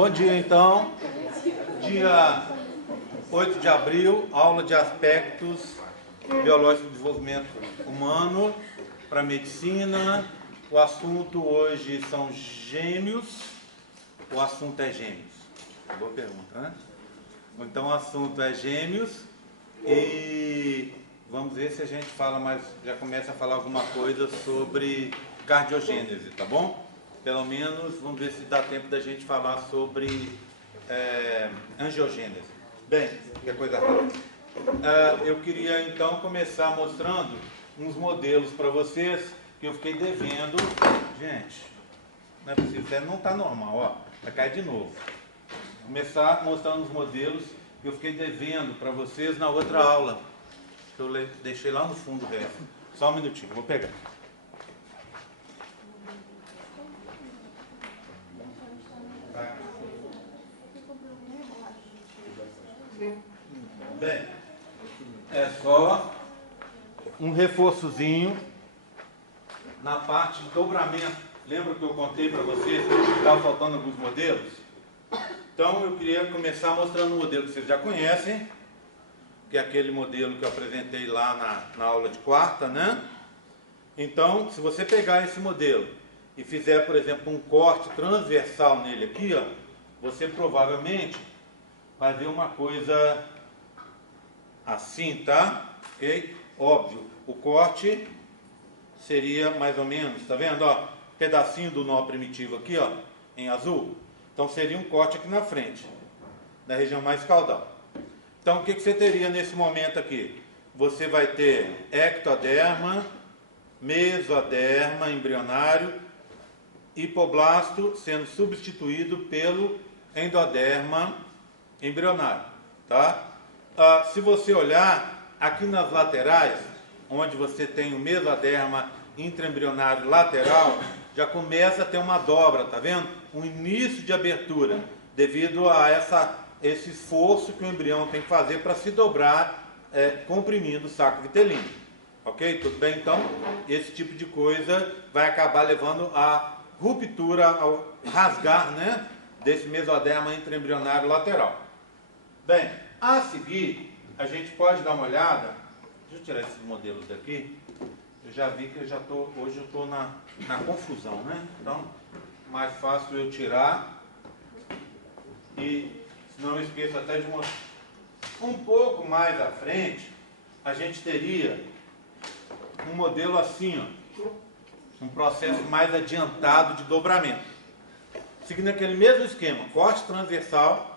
Bom dia, então. Dia 8 de abril, aula de aspectos biológicos do desenvolvimento humano para medicina. O assunto hoje são gêmeos. O assunto é gêmeos. Boa pergunta, né? Então o assunto é gêmeos e vamos ver se a gente fala mais, já começa a falar alguma coisa sobre cardiogênese, tá bom? Pelo menos, vamos ver se dá tempo da gente falar sobre angiogênese. Bem, que é coisa rápida. Eu queria então começar mostrando uns modelos para vocês que eu fiquei devendo. Gente, não é possível, não está normal, ó, vai cair de novo. Começar mostrando os modelos que eu fiquei devendo para vocês na outra aula. Que eu deixei lá no fundo dela. Só um minutinho, vou pegar. Bem, é só um reforçozinho na parte de dobramento. Lembra que eu contei para vocês que estava faltando alguns modelos? Então eu queria começar mostrando um modelo que vocês já conhecem, que é aquele modelo que eu apresentei lá na aula de quarta, né? Então, se você pegar esse modelo e fizer, por exemplo, um corte transversal nele aqui, ó, você provavelmente vai ver uma coisa assim, tá? Ok? Óbvio, o corte seria mais ou menos, tá vendo? Ó, pedacinho do nó primitivo aqui, ó, em azul. Então seria um corte aqui na frente, da região mais caudal. Então o que você teria nesse momento aqui? Você vai ter ectoderma, mesoderma embrionário, hipoblasto sendo substituído pelo endoderma embrionário, tá? Se você olhar aqui nas laterais, onde você tem o mesoderma intraembrionário lateral, já começa a ter uma dobra, tá vendo? Um início de abertura, devido a esse esforço que o embrião tem que fazer para se dobrar, comprimindo o saco vitelino. Ok? Tudo bem? Então, esse tipo de coisa vai acabar levando à ruptura, ao rasgar, né, desse mesoderma intraembrionário lateral. Bem, a seguir, a gente pode dar uma olhada. Deixa eu tirar esses modelos daqui. Eu já vi que hoje eu estou na confusão, né? Então, mais fácil eu tirar. E, se não esqueço até de mostrar. Um pouco mais à frente, a gente teria um modelo assim, ó. Um processo mais adiantado de dobramento. Seguindo aquele mesmo esquema, corte transversal,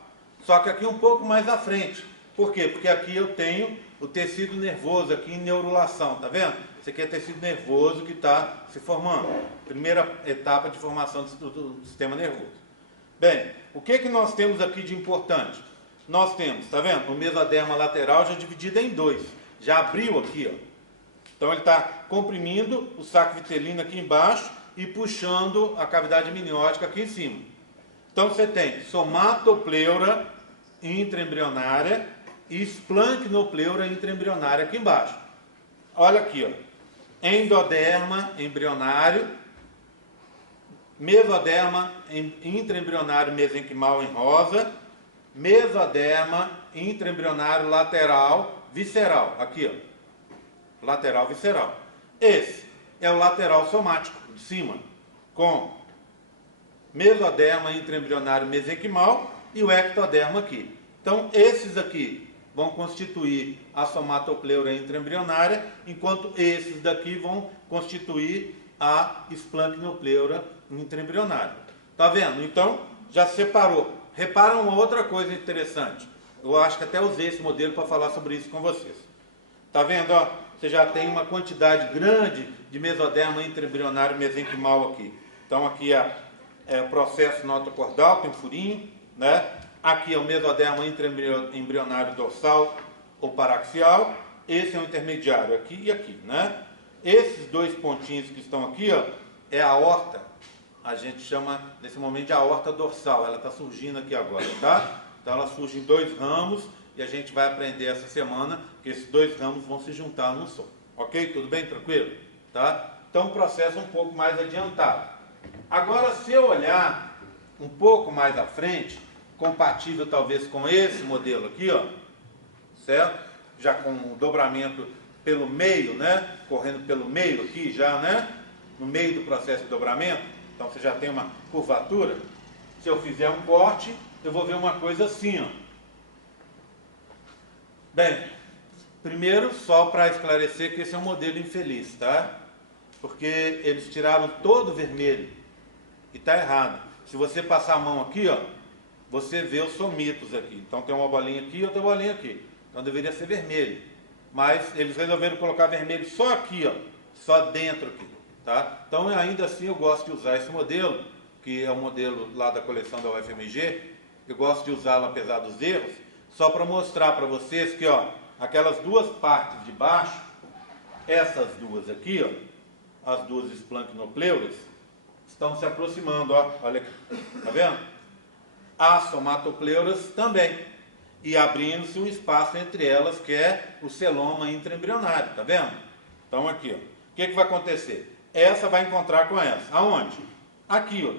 só que aqui um pouco mais à frente. Por quê? Porque aqui eu tenho o tecido nervoso aqui em neurulação, tá vendo? Esse aqui é tecido nervoso que está se formando. Primeira etapa de formação do sistema nervoso. Bem, o que nós temos aqui de importante? Nós temos, tá vendo? O mesoderma lateral já dividido em dois. Já abriu aqui, ó. Então ele está comprimindo o saco vitelino aqui embaixo e puxando a cavidade amniótica aqui em cima. Então você tem somatopleura intraembrionária e esplancnopleura intraembrionária aqui embaixo. Olha aqui, ó. Endoderma embrionário, mesoderma intraembrionário mesenquimal em rosa, mesoderma intraembrionário lateral visceral, aqui, ó. Lateral visceral. Esse é o lateral somático, de cima, com mesoderma intraembrionário mesenquimal e o ectoderma aqui. Então, esses aqui vão constituir a somatopleura intraembrionária, enquanto esses daqui vão constituir a esplancnopleura intraembrionária. Tá vendo? Então, já separou. Repara uma outra coisa interessante. Eu acho que até usei esse modelo para falar sobre isso com vocês. Tá vendo? Ó, você já tem uma quantidade grande de mesoderma intraembrionário mesenquimal aqui. Então, aqui é o processo notocordal, tem um furinho, né? Aqui é o mesoderma intraembrionário dorsal ou paraxial. Esse é o intermediário, aqui e aqui, né? Esses dois pontinhos que estão aqui, ó, é a aorta. A gente chama, nesse momento, de aorta dorsal. Ela está surgindo aqui agora, tá? Então, ela surge em dois ramos e a gente vai aprender essa semana que esses dois ramos vão se juntar num só. Ok? Tudo bem? Tranquilo? Tá? Então, um processo um pouco mais adiantado. Agora, se eu olhar um pouco mais à frente, compatível talvez com esse modelo aqui, ó, certo? Já com o dobramento pelo meio, né? Correndo pelo meio aqui já, né? No meio do processo de dobramento. Então você já tem uma curvatura. Se eu fizer um corte, eu vou ver uma coisa assim, ó. Bem, primeiro, só para esclarecer que esse é um modelo infeliz, tá? Porque eles tiraram todo o vermelho. E está errado. Se você passar a mão aqui, ó, você vê os somitos aqui. Então tem uma bolinha aqui e outra bolinha aqui. Então deveria ser vermelho. Mas eles resolveram colocar vermelho só aqui, ó, só dentro aqui, tá? Então ainda assim eu gosto de usar esse modelo, que é o modelo lá da coleção da UFMG. Eu gosto de usá-lo apesar dos erros, só para mostrar para vocês que, ó, aquelas duas partes de baixo, essas duas aqui, ó, as duas esplancnopleuras, estão se aproximando, ó, olha aqui, tá vendo? As somatopleuras também. E abrindo-se um espaço entre elas, que é o celoma intraembrionário, tá vendo? Então aqui, ó, o que vai acontecer? Essa vai encontrar com essa. Aonde? Aqui, ó.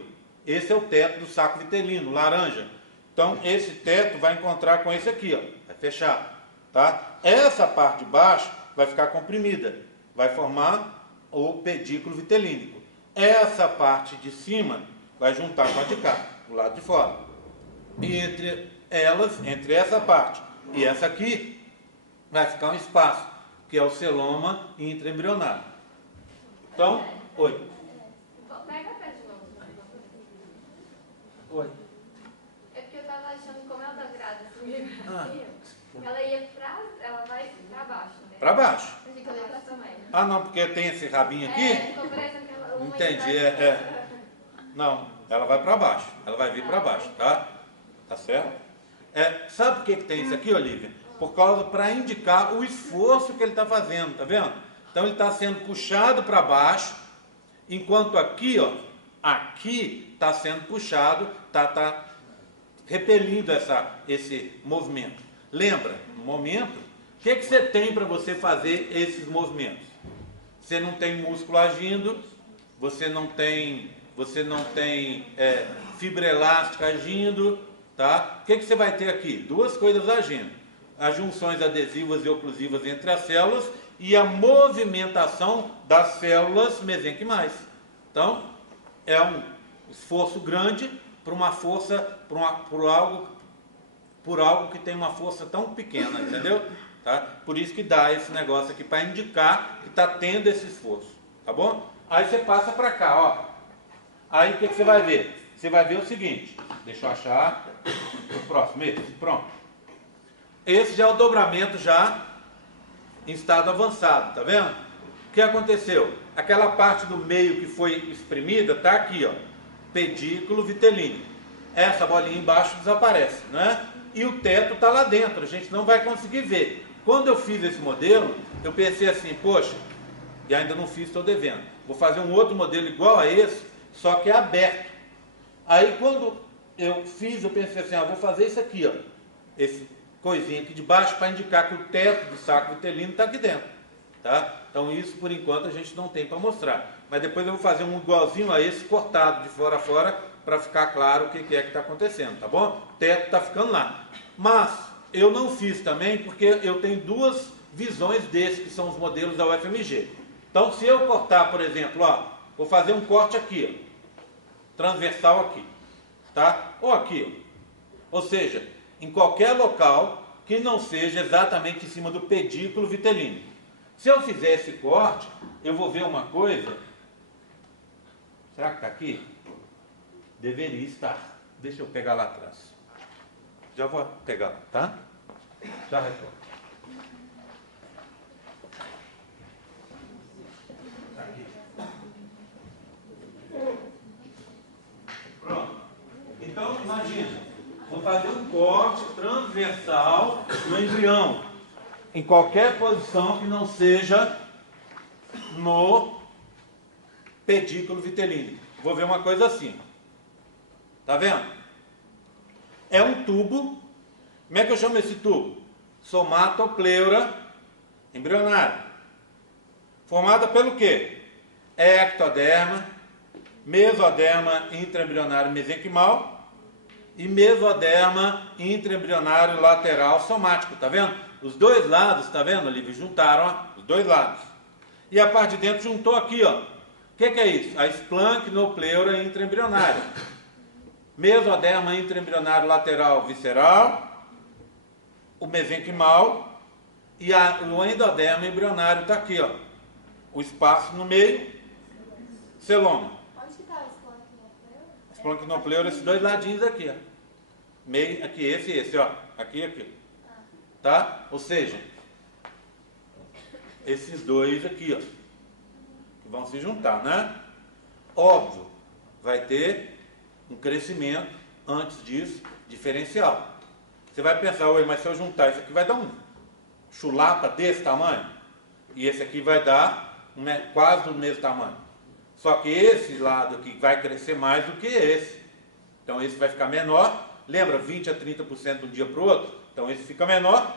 Esse é o teto do saco vitelino, laranja. Então esse teto vai encontrar com esse aqui, ó. Vai fechar, tá? Essa parte de baixo vai ficar comprimida, vai formar o pedículo vitelínico. Essa parte de cima vai juntar com a de cá, do lado de fora. E entre elas, entre essa parte e essa aqui, vai ficar um espaço, que é o celoma intraembrionário. Então, oi. Pega a pé de novo. Oi. É porque eu estava achando, como ela tá virada assim, ela vai pra baixo, né? Para baixo. Eu achei que ela ia pra também. Ah, não, porque tem esse rabinho aqui? Ficou parecendo que ela... Entendi, Não, ela vai para baixo. Ela vai vir para baixo, tá? Tá certo? Sabe por que tem isso aqui, Olivia? Por causa, para indicar o esforço que ele está fazendo, tá vendo? Então ele está sendo puxado para baixo, enquanto aqui, ó, aqui está sendo puxado, tá repelindo esse movimento. Lembra, no momento, o que você tem para você fazer esses movimentos? Você não tem músculo agindo, você não tem fibra elástica agindo, tá? O que você vai ter aqui? Duas coisas agindo. As junções adesivas e oclusivas entre as células e a movimentação das células mesenquimais. Então, é um esforço grande para uma força, por algo que tem uma força tão pequena, entendeu? Tá? Por isso que dá esse negócio aqui para indicar que está tendo esse esforço, tá bom? Aí você passa para cá, ó. Aí o que você vai ver? Você vai ver o seguinte, deixa eu achar o próximo, esse, pronto. Esse já é o dobramento já em estado avançado, tá vendo? O que aconteceu? Aquela parte do meio que foi exprimida está aqui, ó, pedículo vitelínico. Essa bolinha embaixo desaparece, né? E o teto está lá dentro, a gente não vai conseguir ver. Quando eu fiz esse modelo, eu pensei assim, poxa, e ainda não fiz, estou devendo. Vou fazer um outro modelo igual a esse, só que é aberto. Aí quando eu fiz, eu pensei assim, vou fazer isso aqui, ó, esse coisinha aqui de baixo para indicar que o teto do saco vitelino está aqui dentro, tá? Então isso por enquanto a gente não tem para mostrar, mas depois eu vou fazer um igualzinho a esse cortado de fora a fora para ficar claro o que é que está acontecendo, tá bom? O teto está ficando lá, mas eu não fiz também porque eu tenho duas visões desses que são os modelos da UFMG. Então se eu cortar, por exemplo, ó, vou fazer um corte aqui, ó, transversal aqui, tá? Ou aqui, ó. Ou seja, em qualquer local que não seja exatamente em cima do pedículo vitelino. Se eu fizer esse corte, eu vou ver uma coisa. Será que está aqui? Deveria estar. Deixa eu pegar lá atrás. Já vou pegar, tá? Já retorno. Pronto. Então, imagina, vou fazer um corte transversal no embrião, em qualquer posição que não seja no pedículo vitelínico. Vou ver uma coisa assim. Tá vendo? É um tubo. Como é que eu chamo esse tubo? Somatopleura embrionária. Formada pelo quê? Ectoderma, mesoderma intraembrionário mesenquimal e mesoderma intraembrionário lateral somático, tá vendo? Os dois lados, tá vendo, Olívio? Juntaram, ó, os dois lados. E a parte de dentro juntou aqui, ó. O que é isso? A esplancnopleura intraembrionária. Mesoderma intraembrionário lateral visceral, o mesenquimal e o endoderma embrionário está aqui, ó. O espaço no meio, celoma. Onde que está a esplancnopleura? Esplancnopleura, esses dois ladinhos aqui, ó. Meio, aqui, esse, ó. Aqui e aqui. Tá? Ou seja, esses dois aqui, ó, que vão se juntar, né? Óbvio, vai ter um crescimento antes disso, diferencial. Você vai pensar, oi, mas se eu juntar isso aqui vai dar um chulapa desse tamanho, e esse aqui vai dar quase do mesmo tamanho. Só que esse lado aqui vai crescer mais do que esse. Então esse vai ficar menor. Lembra, 20 a 30% de um dia para o outro? Então esse fica menor,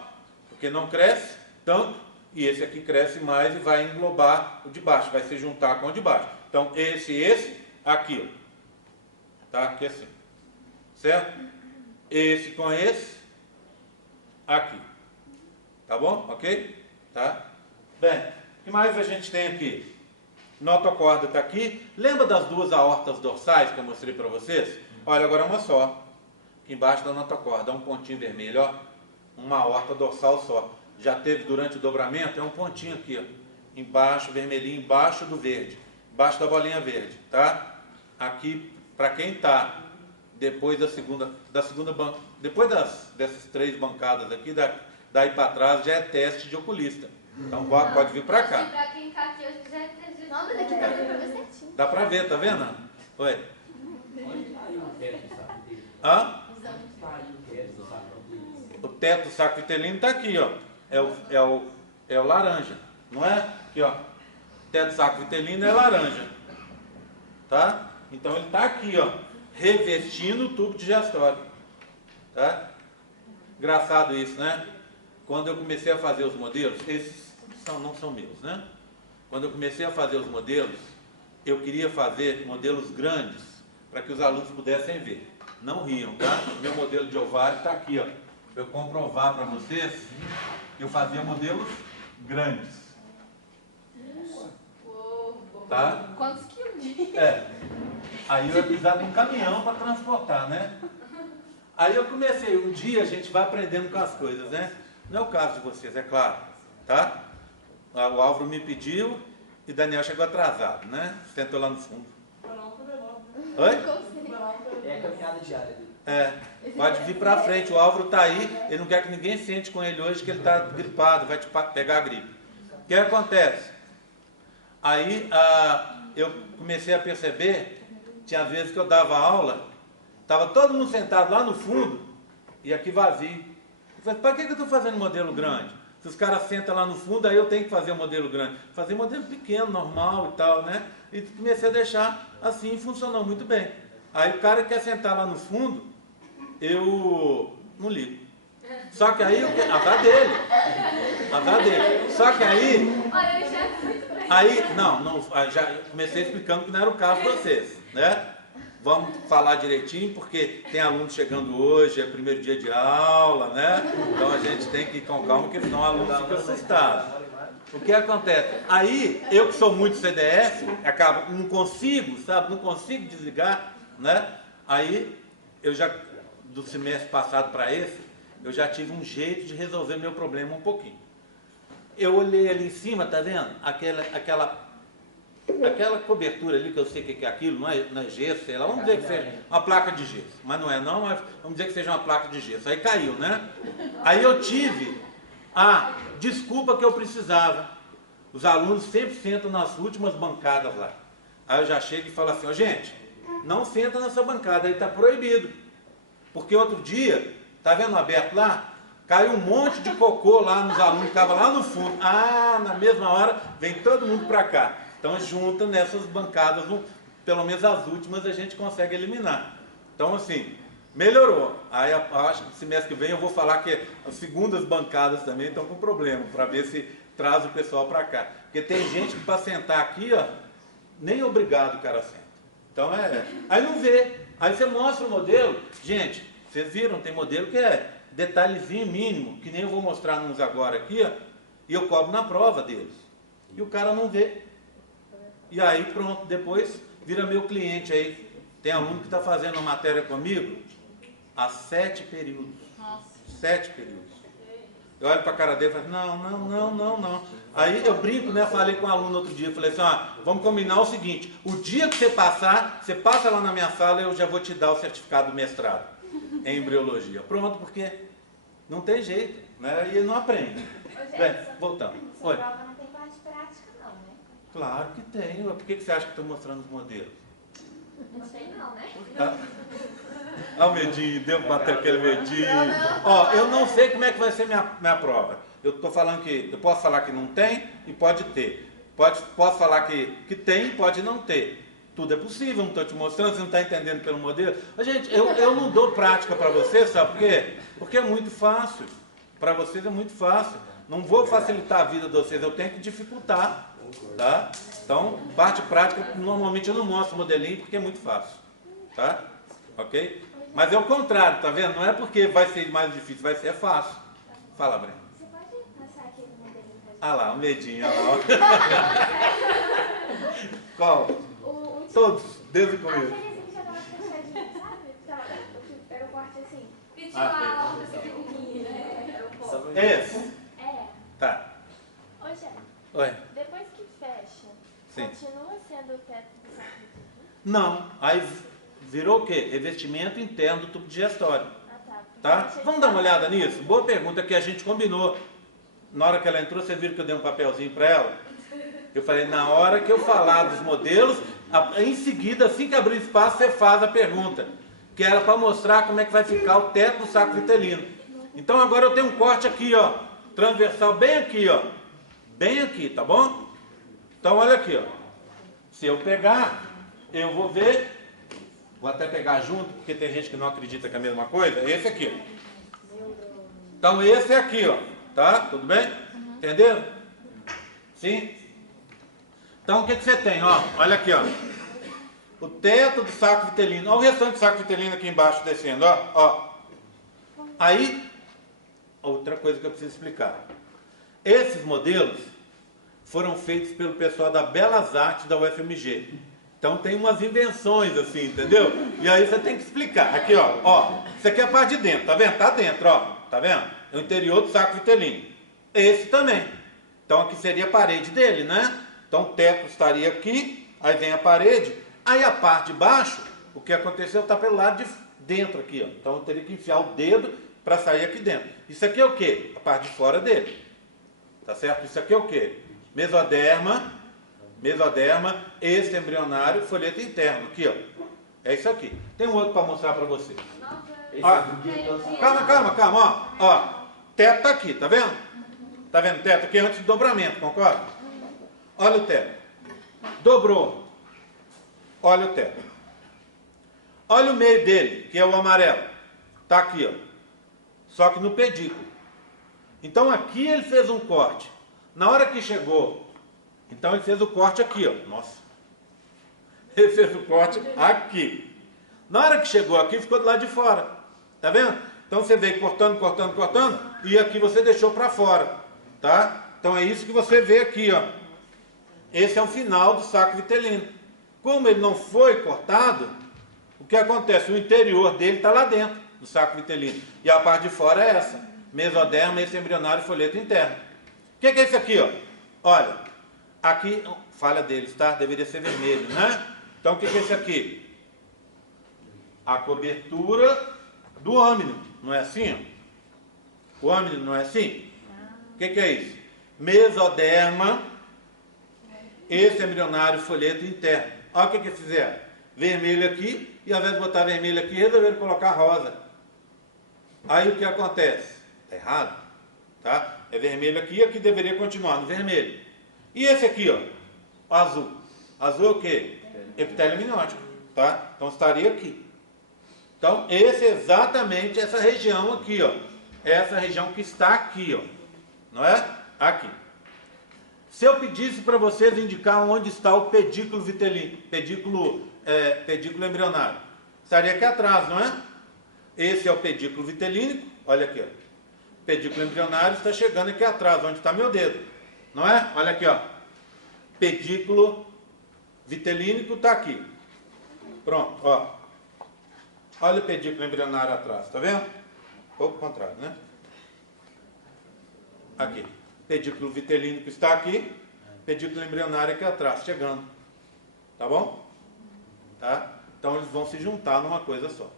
porque não cresce tanto, e esse aqui cresce mais e vai englobar o de baixo, vai se juntar com o de baixo. Então esse, aqui, ó. Tá? Aqui assim. Certo? Esse com esse, aqui. Tá bom? Ok? Tá? Bem, o que mais a gente tem aqui? Notocorda está aqui. Lembra das duas aortas dorsais que eu mostrei para vocês? Olha, agora uma só. Aqui embaixo da notocorda, um pontinho vermelho, ó. Uma aorta dorsal só. Já teve durante o dobramento, é um pontinho aqui, ó. Embaixo, vermelhinho, embaixo do verde. Embaixo da bolinha verde, tá? Aqui, para quem tá depois da segunda banca, depois dessas 3 bancadas aqui, daí para trás já é teste de oculista. Então pode vir para cá. Para quem tá aqui hoje já é teste de... Não, mas aqui tá dando para ver certinho. Dá para ver, tá vendo? Oi. Hã? O teto do saco vitelino está aqui, ó. É o laranja, não é? Aqui, ó. O teto do saco vitelino é laranja. Tá? Então ele está aqui, ó, revestindo o tubo digestório. Tá? Engraçado isso, né? Quando eu comecei a fazer os modelos, esses não são meus, né? Quando eu comecei a fazer os modelos, eu queria fazer modelos grandes para que os alunos pudessem ver. Não riam, tá? Meu modelo de ovário está aqui, ó. Para eu comprovar para vocês, eu fazia modelos grandes. Tá? Quantos quilos? Aí eu ia precisar de um caminhão para transportar, né? Aí eu comecei, um dia a gente vai aprendendo com as coisas, né? Não é o caso de vocês, é claro, tá? O Álvaro me pediu e Daniel chegou atrasado, né? Sentou lá no fundo. Oi? É a caminhada diária. Pode vir pra frente, o Álvaro tá aí, ele não quer que ninguém sente com ele hoje que ele tá gripado, vai te pegar a gripe. O que acontece? Aí eu comecei a perceber, tinha vezes que eu dava aula, estava todo mundo sentado lá no fundo e aqui vazio. Eu falei, para que eu estou fazendo modelo grande? Se os caras sentam lá no fundo, aí eu tenho que fazer um modelo grande. Fazer modelo pequeno, normal e tal, né? E comecei a deixar assim e funcionou muito bem. Aí o cara que quer sentar lá no fundo, eu não ligo. Só que aí, azar dele. Só que aí... Olha, eu já muito bem. Aí, já comecei explicando que não era o caso de vocês, né? Vamos falar direitinho, porque tem aluno chegando hoje, é o primeiro dia de aula, né? Então a gente tem que ir com calma, porque senão o aluno fica assustado. O que acontece? Aí, eu que sou muito CDF, acabo, não consigo, sabe? Não consigo desligar, né? Aí, eu já, do semestre passado para esse, eu já tive um jeito de resolver meu problema um pouquinho. Eu olhei ali em cima, tá vendo? Aquela cobertura ali, que eu sei o que é aquilo, não é gesso, sei lá, vamos dizer que seja uma placa de gesso, mas não é não, mas vamos dizer que seja uma placa de gesso. Aí caiu, né? Aí eu tive a desculpa que eu precisava. Os alunos sempre sentam nas últimas bancadas lá. Aí eu já chego e falo assim, ó, gente, não senta nessa bancada, aí está proibido. Porque outro dia, tá vendo aberto lá? Caiu um monte de cocô lá nos alunos que estavam lá no fundo. Na mesma hora, vem todo mundo para cá. Então junta nessas bancadas, pelo menos as últimas a gente consegue eliminar. Então assim, melhorou. Aí acho que semestre que vem eu vou falar que as segundas bancadas também estão com problema, para ver se traz o pessoal para cá. Porque tem gente que para sentar aqui, ó, nem obrigado o cara senta. Então aí não vê. Aí você mostra o modelo. Gente, vocês viram, tem modelo que é detalhezinho mínimo, que nem eu vou mostrar uns agora aqui, ó, e eu cobro na prova deles. E o cara não vê. E aí pronto, depois vira meu cliente aí. Tem aluno que está fazendo uma matéria comigo há 7 períodos. 7 períodos. Eu olho para a cara dele e falo, não. Aí eu brinco, né? Falei com um aluno outro dia, falei assim, vamos combinar o seguinte, o dia que você passar, você passa lá na minha sala e eu já vou te dar o certificado do mestrado em embriologia. Pronto, porque não tem jeito, né? E ele não aprende. Voltando. Sua prova não tem parte prática não, né? Claro que tem. Por que você acha que estou mostrando os modelos? Não sei não, né? Olha o medinho, devo bater aquele medinho. Ó, eu não sei como é que vai ser minha prova. Eu estou falando que eu posso falar que não tem e pode ter. Posso falar que tem e pode não ter. Tudo é possível, não estou te mostrando, você não está entendendo pelo modelo. Mas, gente, eu não dou prática para vocês, sabe por quê? Porque é muito fácil. Para vocês é muito fácil. Não vou facilitar a vida de vocês, eu tenho que dificultar. Tá? Então, parte prática, normalmente eu não mostro o modelinho porque é muito fácil. Tá? Ok? Mas é o contrário, tá vendo? Não é porque vai ser mais difícil, vai ser fácil. Fala, Breno. Você pode passar aquele modelinho pra gente? Ah lá, o medinho, olha lá. Qual? Todos, desde o começo. Aquele assim que já tava fechadinho, sabe? Era o corte assim. Ah, alta, pequenininha, né? Era o corte. Esse? Tá. Ô, gente, Oi. depois que fecha, Sim. continua sendo o teto do saco de tudo? Não. Aí virou o quê? Revestimento interno do tubo digestório. Ah, Tá? Vamos dar uma olhada nisso? Boa pergunta que a gente combinou. Na hora que ela entrou, vocês viram que eu dei um papelzinho para ela? Eu falei, na hora que eu falar dos modelos, em seguida, assim que abrir o espaço, você faz a pergunta. Que era para mostrar como é que vai ficar o teto do saco vitelino. Então agora eu tenho um corte aqui, ó. Transversal bem aqui, ó. Bem aqui, tá bom? Então olha aqui, ó. Se eu pegar, eu vou ver. Vou até pegar junto, porque tem gente que não acredita que é a mesma coisa. Esse aqui, ó. Então esse é aqui, ó. Tá? Tudo bem? Entenderam? Sim? Então o que você tem, ó? Olha aqui, ó. O teto do saco vitelino. Olha o restante do saco vitelino aqui embaixo descendo, ó. Aí, outra coisa que eu preciso explicar. Esses modelos foram feitos pelo pessoal da Belas Artes da UFMG. Então tem umas invenções assim, entendeu? E aí você tem que explicar. Aqui, ó. Isso aqui é a parte de dentro, tá vendo? Tá dentro, ó. Tá vendo? É o interior do saco vitelino. Esse também. Então aqui seria a parede dele, né? Então o teto estaria aqui, aí vem a parede. Aí a parte de baixo, o que aconteceu está pelo lado de dentro aqui, ó. Então eu teria que enfiar o dedo para sair aqui dentro. Isso aqui é o quê? A parte de fora dele. Tá certo? Isso aqui é o quê? Mesoderma, esse embrionário, folheto interno. Aqui, ó. É isso aqui. Tem um outro para mostrar para vocês. Calma, ó. Teto tá aqui, tá vendo? Tá vendo o teto aqui antes do dobramento, concorda? Olha o teto. Dobrou. Olha o teto. Olha o meio dele, que é o amarelo. Tá aqui, ó. Só que no pedículo. Então aqui ele fez um corte. Na hora que chegou, então ele fez o corte aqui, ó. Nossa. Ele fez o corte aqui. Na hora que chegou aqui, ficou do lado de fora. Tá vendo? Então você veio cortando, e aqui você deixou para fora. Tá? Então é isso que você vê aqui, ó. Esse é o final do saco vitelino. Como ele não foi cortado, o que acontece? O interior dele está lá dentro do saco vitelino. E a parte de fora é essa. Mesoderma, esse embrionário, folheto interno. O que é isso aqui, ó? Olha, aqui, falha deles, tá? Deveria ser vermelho, né? Então o que é isso aqui? A cobertura do âmino, não é assim? O âmino não é assim? O que é isso? Mesoderma, esse embrionário, folheto interno. Olha o que eles fizeram. Vermelho aqui, e ao invés de botar vermelho aqui, resolveram colocar rosa. Aí o que acontece? Está errado, tá? É vermelho aqui, aqui deveria continuar no vermelho. E esse aqui, ó, azul. Azul é o quê? Epitélio amniótico, tá? Então estaria aqui. Então, esse é exatamente essa região aqui, ó. Essa região que está aqui, ó. Não é? Aqui. Se eu pedisse para vocês indicar onde está o pedículo vitelino, pedículo pedículo embrionário? Estaria aqui atrás, não é? Esse é o pedículo vitelínico, olha aqui, ó. O pedículo embrionário está chegando aqui atrás, onde está meu dedo, não é? Olha aqui, ó. Pedículo vitelínico está aqui. Pronto, ó. Olha o pedículo embrionário atrás, tá vendo? Ou ao contrário, né? Aqui. Pedículo vitelínico está aqui, pedículo embrionário aqui atrás, chegando. Tá bom? Tá? Então eles vão se juntar numa coisa só.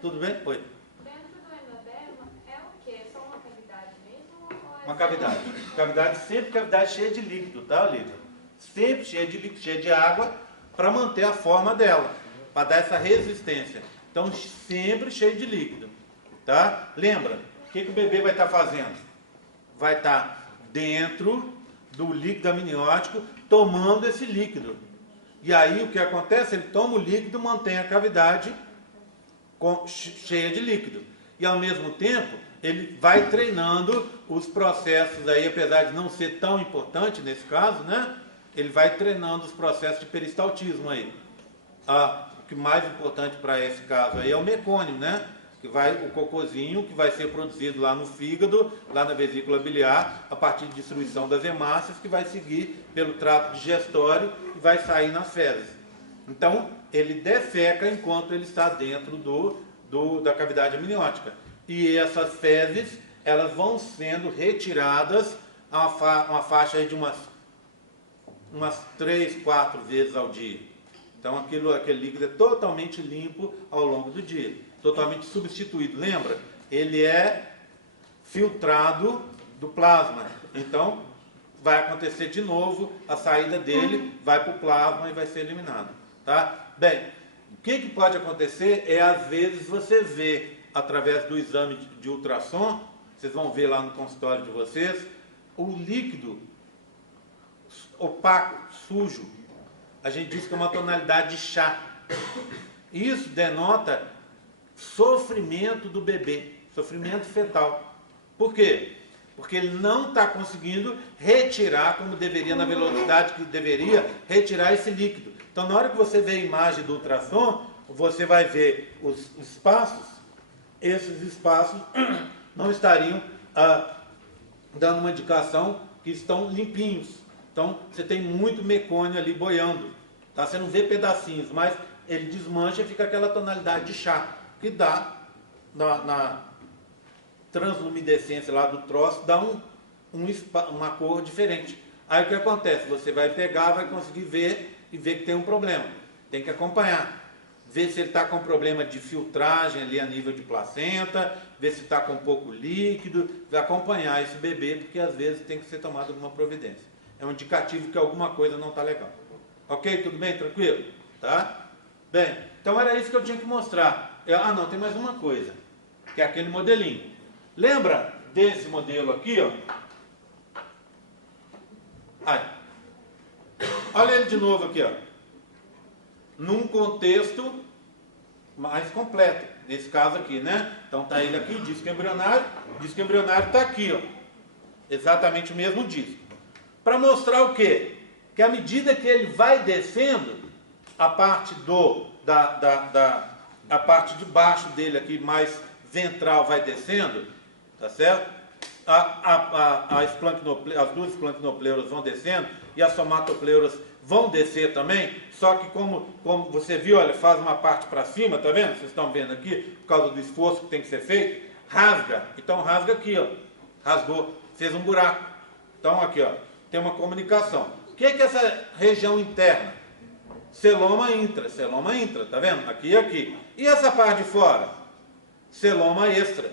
Tudo bem? Oi. Dentro do endoderma é o quê? É só uma cavidade mesmo? Ou é Uma cavidade. Cavidade, sempre cavidade cheia de líquido, tá, Olivia? Sempre cheia de líquido, cheia de água, para manter a forma dela, para dar essa resistência. Então, sempre cheio de líquido, tá? Lembra, o que o bebê vai estar fazendo? Vai estar dentro do líquido amniótico, tomando esse líquido. E aí, o que acontece? Ele toma o líquido, mantém a cavidade cheia de líquido. E, ao mesmo tempo, ele vai treinando os processos aí, apesar de não ser tão importante nesse caso, né? Ele vai treinando os processos de peristaltismo aí. O que mais importante para esse caso aí é o mecônio, né? Que vai, o cocôzinho que vai ser produzido lá no fígado, lá na vesícula biliar, a partir de destruição das hemácias, que vai seguir pelo trato digestório e vai sair nas fezes. Então, ele defeca enquanto ele está dentro da cavidade amniótica. E essas fezes, elas vão sendo retiradas a uma faixa aí de umas 3, 4 vezes ao dia. Então, aquele líquido é totalmente limpo ao longo do dia. Totalmente substituído. Lembra? Ele é filtrado do plasma. Então, vai acontecer de novo a saída dele, vai para o plasma e vai ser eliminado. Tá? Bem, o que pode acontecer é, às vezes, você vê, através do exame de ultrassom, vocês vão ver lá no consultório de vocês, o líquido opaco, sujo. A gente diz que é uma tonalidade de chá. Isso denota sofrimento do bebê, sofrimento fetal. Por quê? Porque ele não está conseguindo retirar, como deveria, na velocidade que deveria, retirar esse líquido. Então, na hora que você vê a imagem do ultrassom, você vai ver os espaços, esses espaços não estariam dando uma indicação que estão limpinhos. Então, você tem muito mecônio ali boiando. Tá? Você não vê pedacinhos, mas ele desmancha e fica aquela tonalidade de chá, que dá, na transluminescência lá do troço, dá uma cor diferente. Aí o que acontece? Você vai pegar, vai conseguir ver e ver que tem um problema. Tem que acompanhar. Ver se ele está com problema de filtragem ali a nível de placenta, ver se está com pouco líquido, vai acompanhar esse bebê, porque às vezes tem que ser tomada alguma providência. É um indicativo que alguma coisa não está legal. Ok? Tudo bem? Tranquilo? Tá? Bem, então era isso que eu tinha que mostrar. Não, tem mais uma coisa, que é aquele modelinho. Lembra desse modelo aqui, ó? Olha ele de novo aqui, ó. Num contexto mais completo, nesse caso aqui, né? Então tá ele aqui, disco embrionário está aqui, ó. Exatamente o mesmo disco. Para mostrar o quê? Que à medida que ele vai descendo, a parte a parte de baixo dele aqui, mais ventral, vai descendo, tá certo? As duas esplanquinopleuras vão descendo e as somatopleuras vão descer também, só que como você viu, olha, faz uma parte para cima, tá vendo? Vocês estão vendo aqui, por causa do esforço que tem que ser feito, rasga. Então rasga aqui, ó. Rasgou, fez um buraco. Então aqui, ó, tem uma comunicação. O que é essa região interna? Celoma intra, tá vendo? Aqui e aqui. E essa parte de fora? Celoma extra.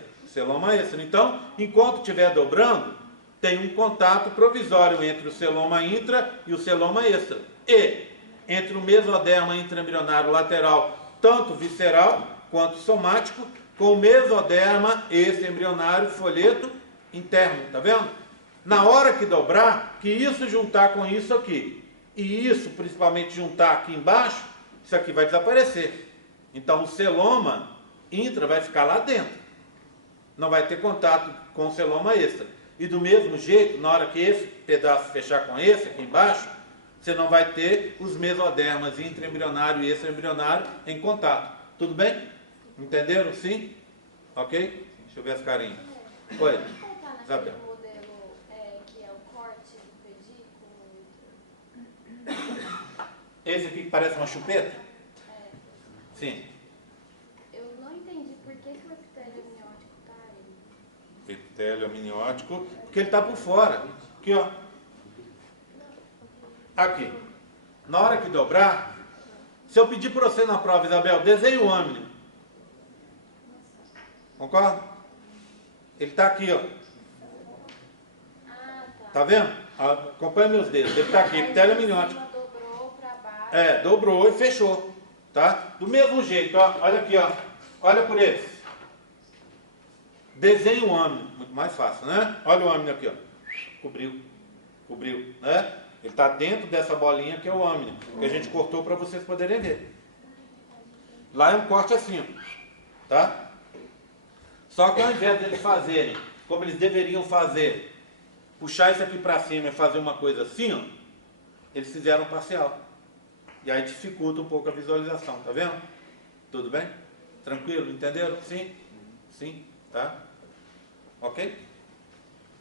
Então, enquanto estiver dobrando, tem um contato provisório entre o celoma intra e o celoma extra. E entre o mesoderma intraembrionário lateral, tanto visceral quanto somático, com o mesoderma extraembrionário folheto interno, tá vendo? Na hora que dobrar, que isso juntar com isso aqui, e isso principalmente juntar aqui embaixo, isso aqui vai desaparecer. Então o celoma intra vai ficar lá dentro. Não vai ter contato com o celoma extra. E do mesmo jeito, na hora que esse pedaço fechar com esse aqui embaixo, você não vai ter os mesodermas intraembrionário e extraembrionário em contato. Tudo bem? Entenderam? Sim? Ok? Deixa eu ver as carinhas. Oi, Vamos voltar Isabel. naquele modelo que é o corte do pedículo. Esse aqui que parece uma chupeta? É, Sim. eu não entendi por que, que o epitélio amniótico está aí. Epitélio amniótico, porque ele está por fora. Aqui, ó. Aqui. Na hora que dobrar, se eu pedir para você na prova, Isabel, desenhe o âmnio. Concorda? Ele está aqui, ó. Ah, tá. Tá vendo? Acompanha meus dedos. Ele está aqui, epitélio amniótico. Dobrou para baixo. Dobrou e fechou. Tá? Do mesmo jeito, ó. Olha aqui, ó. Olha por esse. Desenhe o âmnio. Muito mais fácil, né? Olha o âmnio aqui, ó. Cobriu. Cobriu, né? Ele está dentro dessa bolinha que é o âmnio, que a gente cortou para vocês poderem ver. Lá é um corte assim, ó. Tá? Só que ao invés deles fazerem, como eles deveriam fazer, puxar isso aqui para cima e fazer uma coisa assim, ó, eles fizeram parcial. E aí dificulta um pouco a visualização, tá vendo? Tudo bem? Tranquilo? Entenderam? Sim? Sim? Tá? Ok?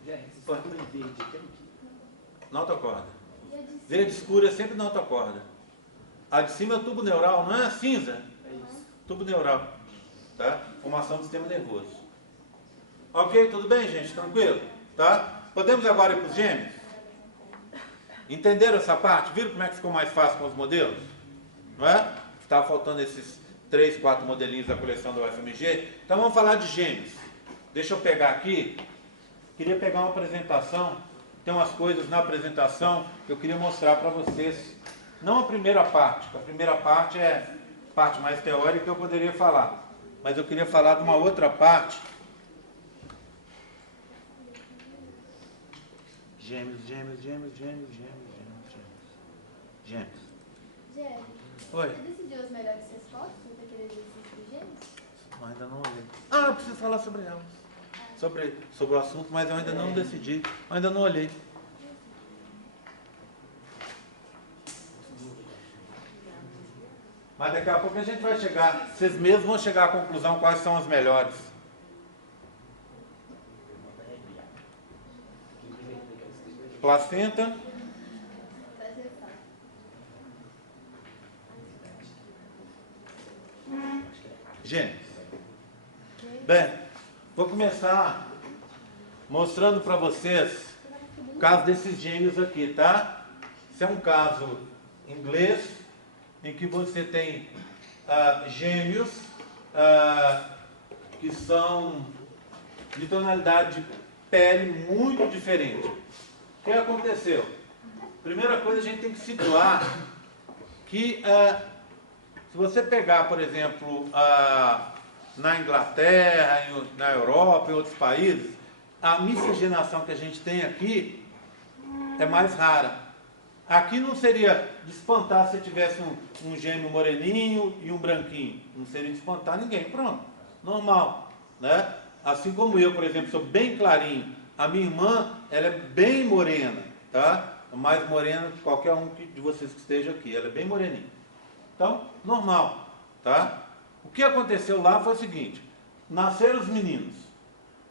Gente, esse símbolo em verde aqui é o quê? Nota corda. E a de cima? Verde escuro é sempre nota corda. A de cima é o tubo neural, não é cinza? É isso. Tubo neural. Tá? Formação do sistema nervoso. Ok? Tudo bem, gente? Tranquilo? Tá? Podemos agora ir para os gêmeos? Entenderam essa parte? Viram como é que ficou mais fácil com os modelos? Não é? Estava faltando esses 3, 4 modelinhos da coleção do UFMG. Então vamos falar de gêmeos. Deixa eu pegar aqui. Queria pegar uma apresentação. Tem umas coisas na apresentação que eu queria mostrar para vocês. Não a primeira parte, porque a primeira parte é parte mais teórica que eu poderia falar. Mas eu queria falar de uma outra parte. Gêmeos. Gêmeos. Oi. Você decidiu as melhores respostas daquele exercício de gêmeos? Ainda não olhei. Eu preciso falar sobre elas. Sobre o assunto, mas eu ainda não decidi. Ainda não olhei. Mas daqui a pouco a gente vai chegar. Vocês mesmos vão chegar à conclusão quais são as melhores. Placenta. Vai ser fácil. Gêmeos. Bem, vou começar mostrando para vocês o caso desses gêmeos aqui, tá? Esse é um caso inglês em que você tem gêmeos que são de tonalidade de pele muito diferente. O que aconteceu? Primeira coisa, a gente tem que situar que se você pegar, por exemplo, na Inglaterra, na Europa, em outros países, a miscigenação que a gente tem aqui é mais rara. Aqui não seria de espantar se tivesse um gêmeo moreninho e um branquinho. Não seria de espantar ninguém. Pronto. Normal. Né? Assim como eu, por exemplo, sou bem clarinho. A minha irmã, ela é bem morena. Tá? Mais morena que qualquer um de vocês que esteja aqui. Ela é bem moreninha. Então, normal. Tá? O que aconteceu lá foi o seguinte. Nasceram os meninos.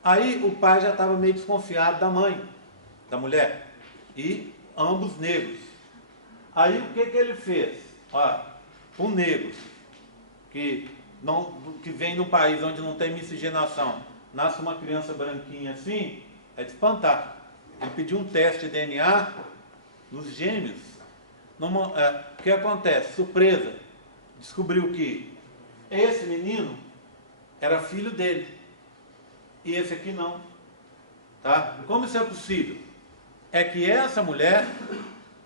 Aí o pai já estava meio desconfiado da mãe, da mulher. E ambos negros. Aí o que ele fez? Um negro que vem num país onde não tem miscigenação, nasce uma criança branquinha assim, é de espantar. Ele pediu um teste de DNA nos gêmeos. O que acontece? Surpresa. Descobriu que esse menino era filho dele. E esse aqui não. Tá? Como isso é possível? É que essa mulher,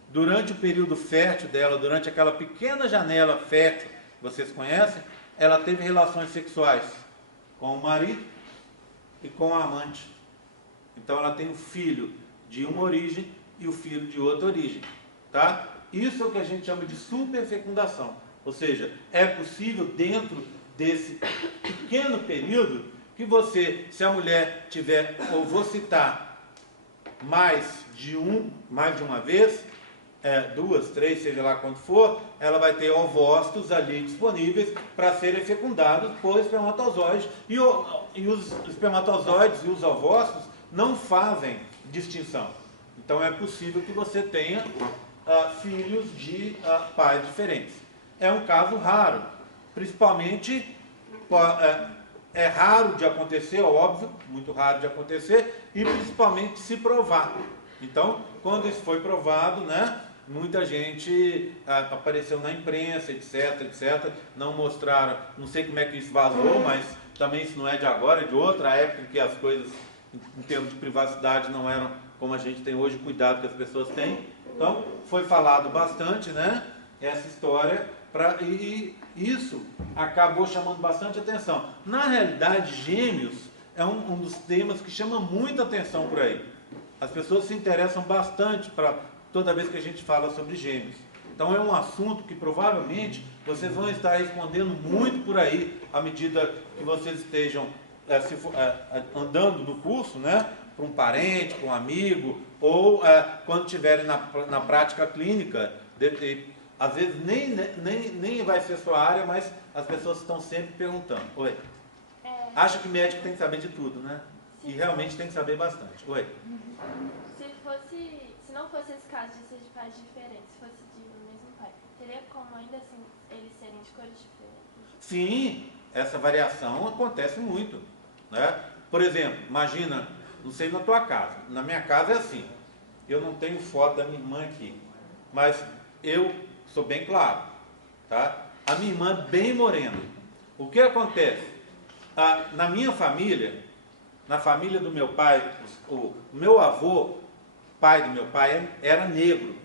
durante o período fértil dela, durante aquela pequena janela fértil que vocês conhecem, ela teve relações sexuais com o marido e com a amante. Então ela tem o filho de uma origem e o filho de outra origem. Tá? Isso é o que a gente chama de superfecundação. Ou seja, é possível dentro desse pequeno período que você, se a mulher tiver, ou vou citar, mais de uma vez, 2, 3, seja lá quanto for, ela vai ter ovócitos ali disponíveis para serem fecundados por espermatozoides. E os espermatozoides e os ovócitos não fazem distinção. Então é possível que você tenha filhos de pais diferentes. É um caso raro, principalmente é raro de acontecer, óbvio, muito raro de acontecer, e principalmente se provar. Então, quando isso foi provado, né, muita gente apareceu na imprensa, etc. Não mostraram, não sei como é que isso vazou, mas também isso não é de agora, é de outra época em que as coisas, em termos de privacidade, não eram como a gente tem hoje, o cuidado que as pessoas têm. Então, foi falado bastante, né, essa história, e isso acabou chamando bastante atenção. Na realidade, gêmeos é um dos temas que chama muita atenção por aí. As pessoas se interessam bastante toda vez que a gente fala sobre gêmeos. Então é um assunto que provavelmente vocês vão estar respondendo muito por aí, à medida que vocês estejam andando no curso, né, para um parente, para um amigo, ou quando estiverem na prática clínica. Às vezes nem vai ser sua área, mas as pessoas estão sempre perguntando. Oi. Acha que médico tem que saber de tudo, né? E realmente tem que saber bastante. Oi. Se não fosse esse caso de ser de pais diferentes, se fosse do mesmo pai, teria como ainda assim eles serem de cores diferentes? Sim, essa variação acontece muito, né? Por exemplo, imagina, não sei na tua casa, na minha casa é assim, eu não tenho foto da minha irmã aqui, mas eu sou bem claro, tá? A minha irmã é bem morena. O que acontece? Na minha família, na família do meu pai, o meu avô, pai do meu pai, era negro.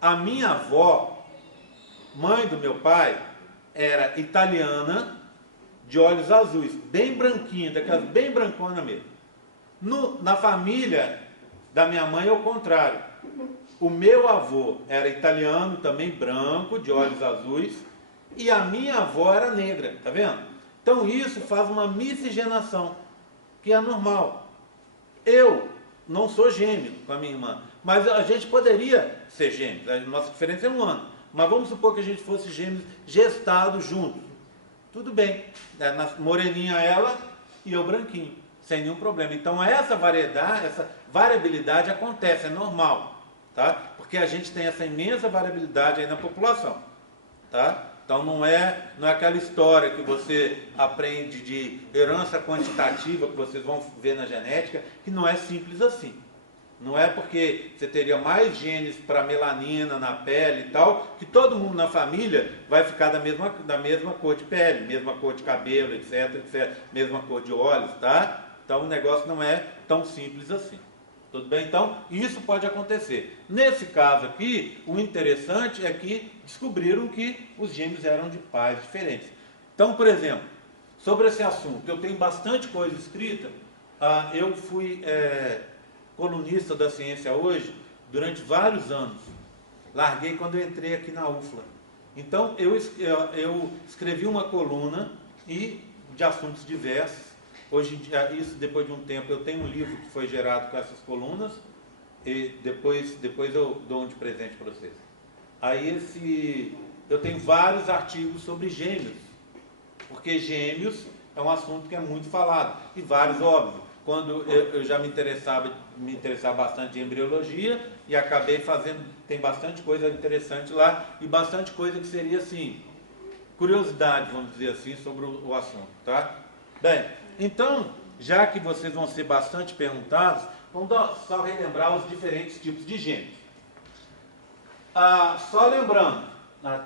A minha avó, mãe do meu pai, era italiana, de olhos azuis, bem branquinha, daquelas bem brancona mesmo. Na família da minha mãe é o contrário. O meu avô era italiano, também branco, de olhos azuis, e a minha avó era negra, tá vendo? Então isso faz uma miscigenação, que é normal. Eu não sou gêmeo com a minha irmã, mas a gente poderia ser gêmeos, a nossa diferença é 1 ano. Mas vamos supor que a gente fosse gêmeos gestados juntos. Tudo bem, moreninha ela e eu branquinho, sem nenhum problema. Então essa variabilidade acontece, é normal, tá? Porque a gente tem essa imensa variabilidade aí na população, tá? Então não é aquela história que você aprende de herança quantitativa, que vocês vão ver na genética, que não é simples assim. Não é porque você teria mais genes para melanina na pele e tal, que todo mundo na família vai ficar da mesma cor de pele, mesma cor de cabelo, etc, mesma cor de olhos, tá? Então o negócio não é tão simples assim. Tudo bem? Então, isso pode acontecer. Nesse caso aqui, o interessante é que descobriram que os gêmeos eram de pais diferentes. Então, por exemplo, sobre esse assunto, eu tenho bastante coisa escrita. Eu fui colunista da Ciência Hoje durante vários anos. Larguei quando eu entrei aqui na UFLA. Então, eu escrevi uma coluna de assuntos diversos. Hoje em dia, isso depois de um tempo, eu tenho um livro que foi gerado com essas colunas, e depois eu dou um de presente para vocês. Aí eu tenho vários artigos sobre gêmeos, porque gêmeos é um assunto que é muito falado, e vários, óbvio. Quando eu já me interessava bastante em embriologia, e acabei fazendo, tem bastante coisa interessante lá, e bastante coisa que seria assim, curiosidade, vamos dizer assim, sobre o assunto, tá? Bem, então, já que vocês vão ser bastante perguntados, vamos só relembrar os diferentes tipos de gêmeos. Só lembrando,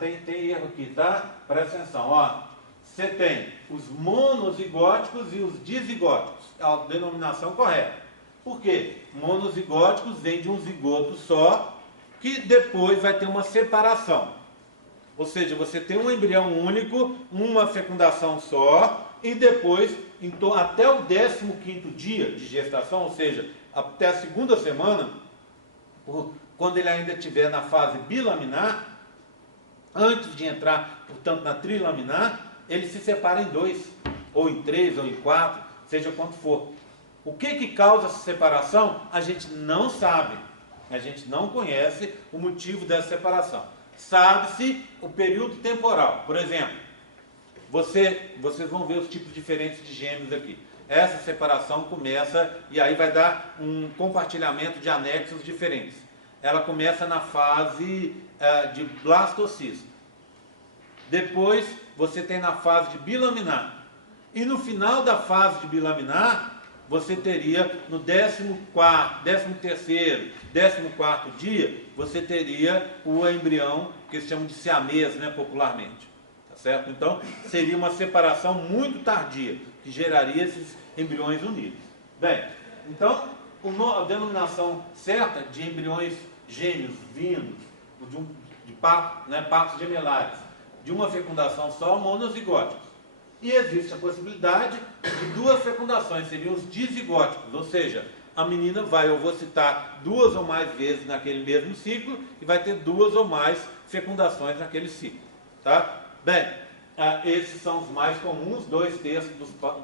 tem erro aqui, tá? Presta atenção, ó. Você tem os monozigóticos e os dizigóticos, a denominação correta. Por quê? Monozigóticos vem de um zigoto só, que depois vai ter uma separação. Ou seja, você tem um embrião único, uma fecundação só, e depois, até o 15º dia de gestação, ou seja, até a 2ª semana, quando ele ainda estiver na fase bilaminar, antes de entrar, portanto, na trilaminar, ele se separa em 2, ou em 3, ou em 4, seja quanto for. O que causa essa separação, a gente não sabe. A gente não conhece o motivo dessa separação. Sabe-se o período temporal. Por exemplo, vocês vão ver os tipos diferentes de gêmeos aqui. Essa separação começa, e aí vai dar um compartilhamento de anexos diferentes. Ela começa na fase de blastocisto. Depois você tem na fase de bilaminar. E no final da fase de bilaminar, você teria no 14º, 13º, 14º dia, você teria o embrião, que eles chamam de siamês, né, popularmente. Tá certo? Então, seria uma separação muito tardia, que geraria esses embriões unidos. Bem, então, a denominação certa de embriões gêmeos vindos de partos gemelares, de uma fecundação só, monozigóticos. E existe a possibilidade de duas fecundações, seriam os dizigóticos, ou seja, a menina vai ovocitar 2 ou mais vezes naquele mesmo ciclo e vai ter 2 ou mais fecundações naquele ciclo. Tá? Bem, esses são os mais comuns, 2/3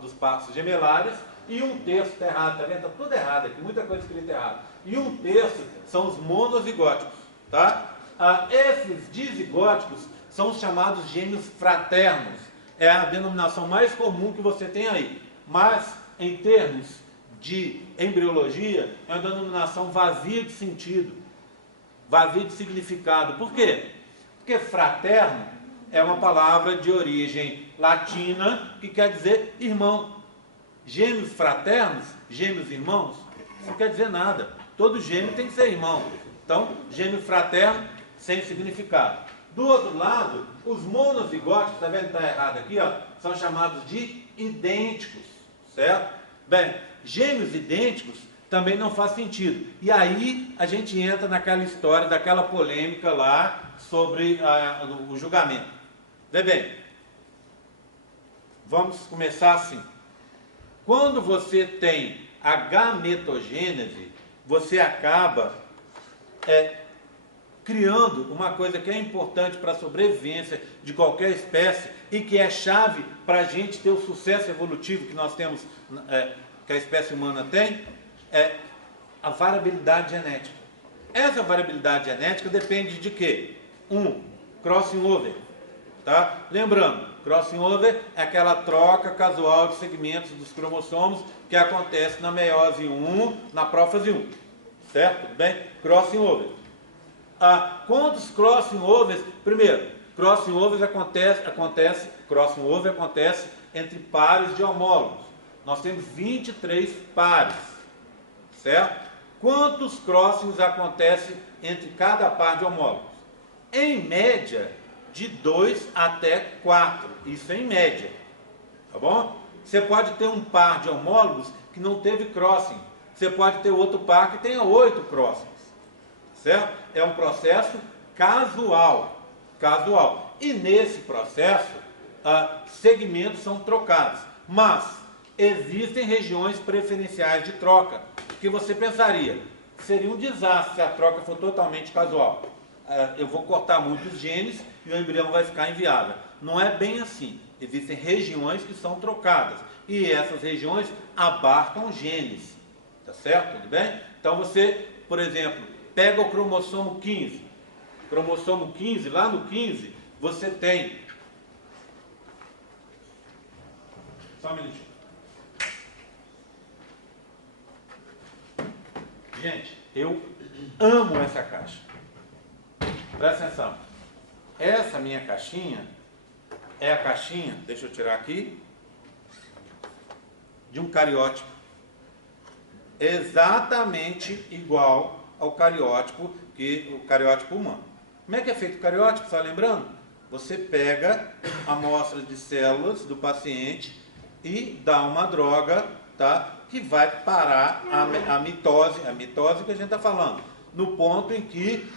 dos partos gemelares e 1/3, está errado, tá vendo? Está tudo errado aqui, muita coisa escrita errada. E 1/3 são os monozigóticos. Tá? Esses dizigóticos são os chamados gêmeos fraternos. É a denominação mais comum que você tem aí. Mas, em termos de embriologia, é uma denominação vazia de sentido, vazia de significado. Por quê? Porque fraterno é uma palavra de origem latina que quer dizer irmão. Gêmeos fraternos, gêmeos irmãos, isso não quer dizer nada. Todo gêmeo tem que ser irmão. Então, gêmeo fraterno, sem significado. Do outro lado, os monozigóticos, está vendo que está errado aqui, ó, são chamados de idênticos, certo? Bem, gêmeos idênticos também não faz sentido. E aí a gente entra naquela história, daquela polêmica lá sobre o julgamento. Vê bem, vamos começar assim. Quando você tem a gametogênese, você acaba criando uma coisa que é importante para a sobrevivência de qualquer espécie e que é chave para a gente ter o sucesso evolutivo que nós temos, que a espécie humana tem, é a variabilidade genética. Essa variabilidade genética depende de quê? Crossing over. Tá? Lembrando, crossing over é aquela troca casual de segmentos dos cromossomos que acontece na meiose 1, na prófase 1. Certo? Tudo bem? Crossing over. Quantos crossing overs? Primeiro, crossing overs crossing over acontece entre pares de homólogos. Nós temos 23 pares, certo? Quantos crossings acontecem entre cada par de homólogos? Em média, de 2 até 4. Isso é em média, tá bom? Você pode ter um par de homólogos que não teve crossing. Você pode ter outro par que tenha 8 crossings. Certo? É um processo casual. E nesse processo, segmentos são trocados. Mas existem regiões preferenciais de troca. Que você pensaria, seria um desastre se a troca for totalmente casual. Eu vou cortar muitos genes e o embrião vai ficar inviável. Não é bem assim. Existem regiões que são trocadas. E essas regiões abarcam genes. Tá certo? Tudo bem? Então você, por exemplo, pega o cromossomo 15. Cromossomo 15, lá no 15, você tem... Só um minutinho. Gente, eu amo essa caixa. Presta atenção. Essa minha caixinha é a caixinha, deixa eu tirar aqui, de um cariótipo. Exatamente igual ao cariótipo, o cariótipo humano. Como é que é feito o cariótipo? Só lembrando? Você pega amostras de células do paciente e dá uma droga, tá, que vai parar a mitose que a gente está falando, no ponto em que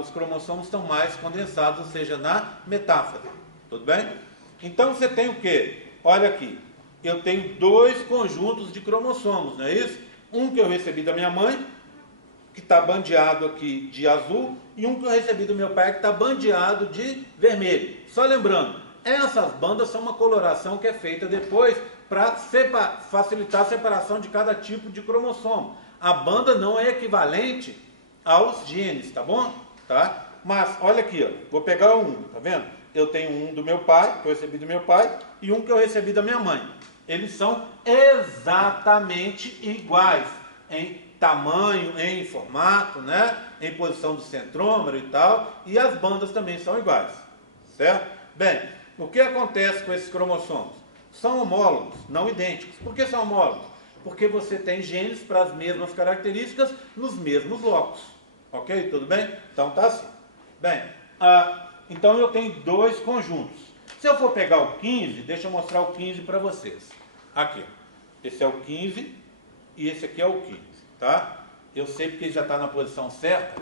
os cromossomos estão mais condensados, ou seja, na metáfase. Tudo bem? Então você tem o quê? Olha aqui, eu tenho 2 conjuntos de cromossomos, não é isso? Um que eu recebi da minha mãe, que está bandeado aqui de azul, e um que eu recebi do meu pai, que está bandeado de vermelho. Só lembrando, essas bandas são uma coloração que é feita depois para facilitar a separação de cada tipo de cromossomo. A banda não é equivalente aos genes, tá bom? Tá? Mas, olha aqui, ó, vou pegar um, tá vendo? Eu tenho um do meu pai, que eu recebi do meu pai, e um que eu recebi da minha mãe. Eles são exatamente iguais em tamanho, em formato, né? Em posição do centrômero e tal, e as bandas também são iguais, certo? Bem, o que acontece com esses cromossomos? São homólogos, não idênticos. Por que são homólogos? Porque você tem genes para as mesmas características nos mesmos locos. Ok? Tudo bem? Então tá assim. Bem, então eu tenho dois conjuntos. Se eu for pegar o 15, deixa eu mostrar o 15 para vocês. Aqui, esse é o 15 e esse aqui é o 15, tá? Eu sei porque ele já está na posição certa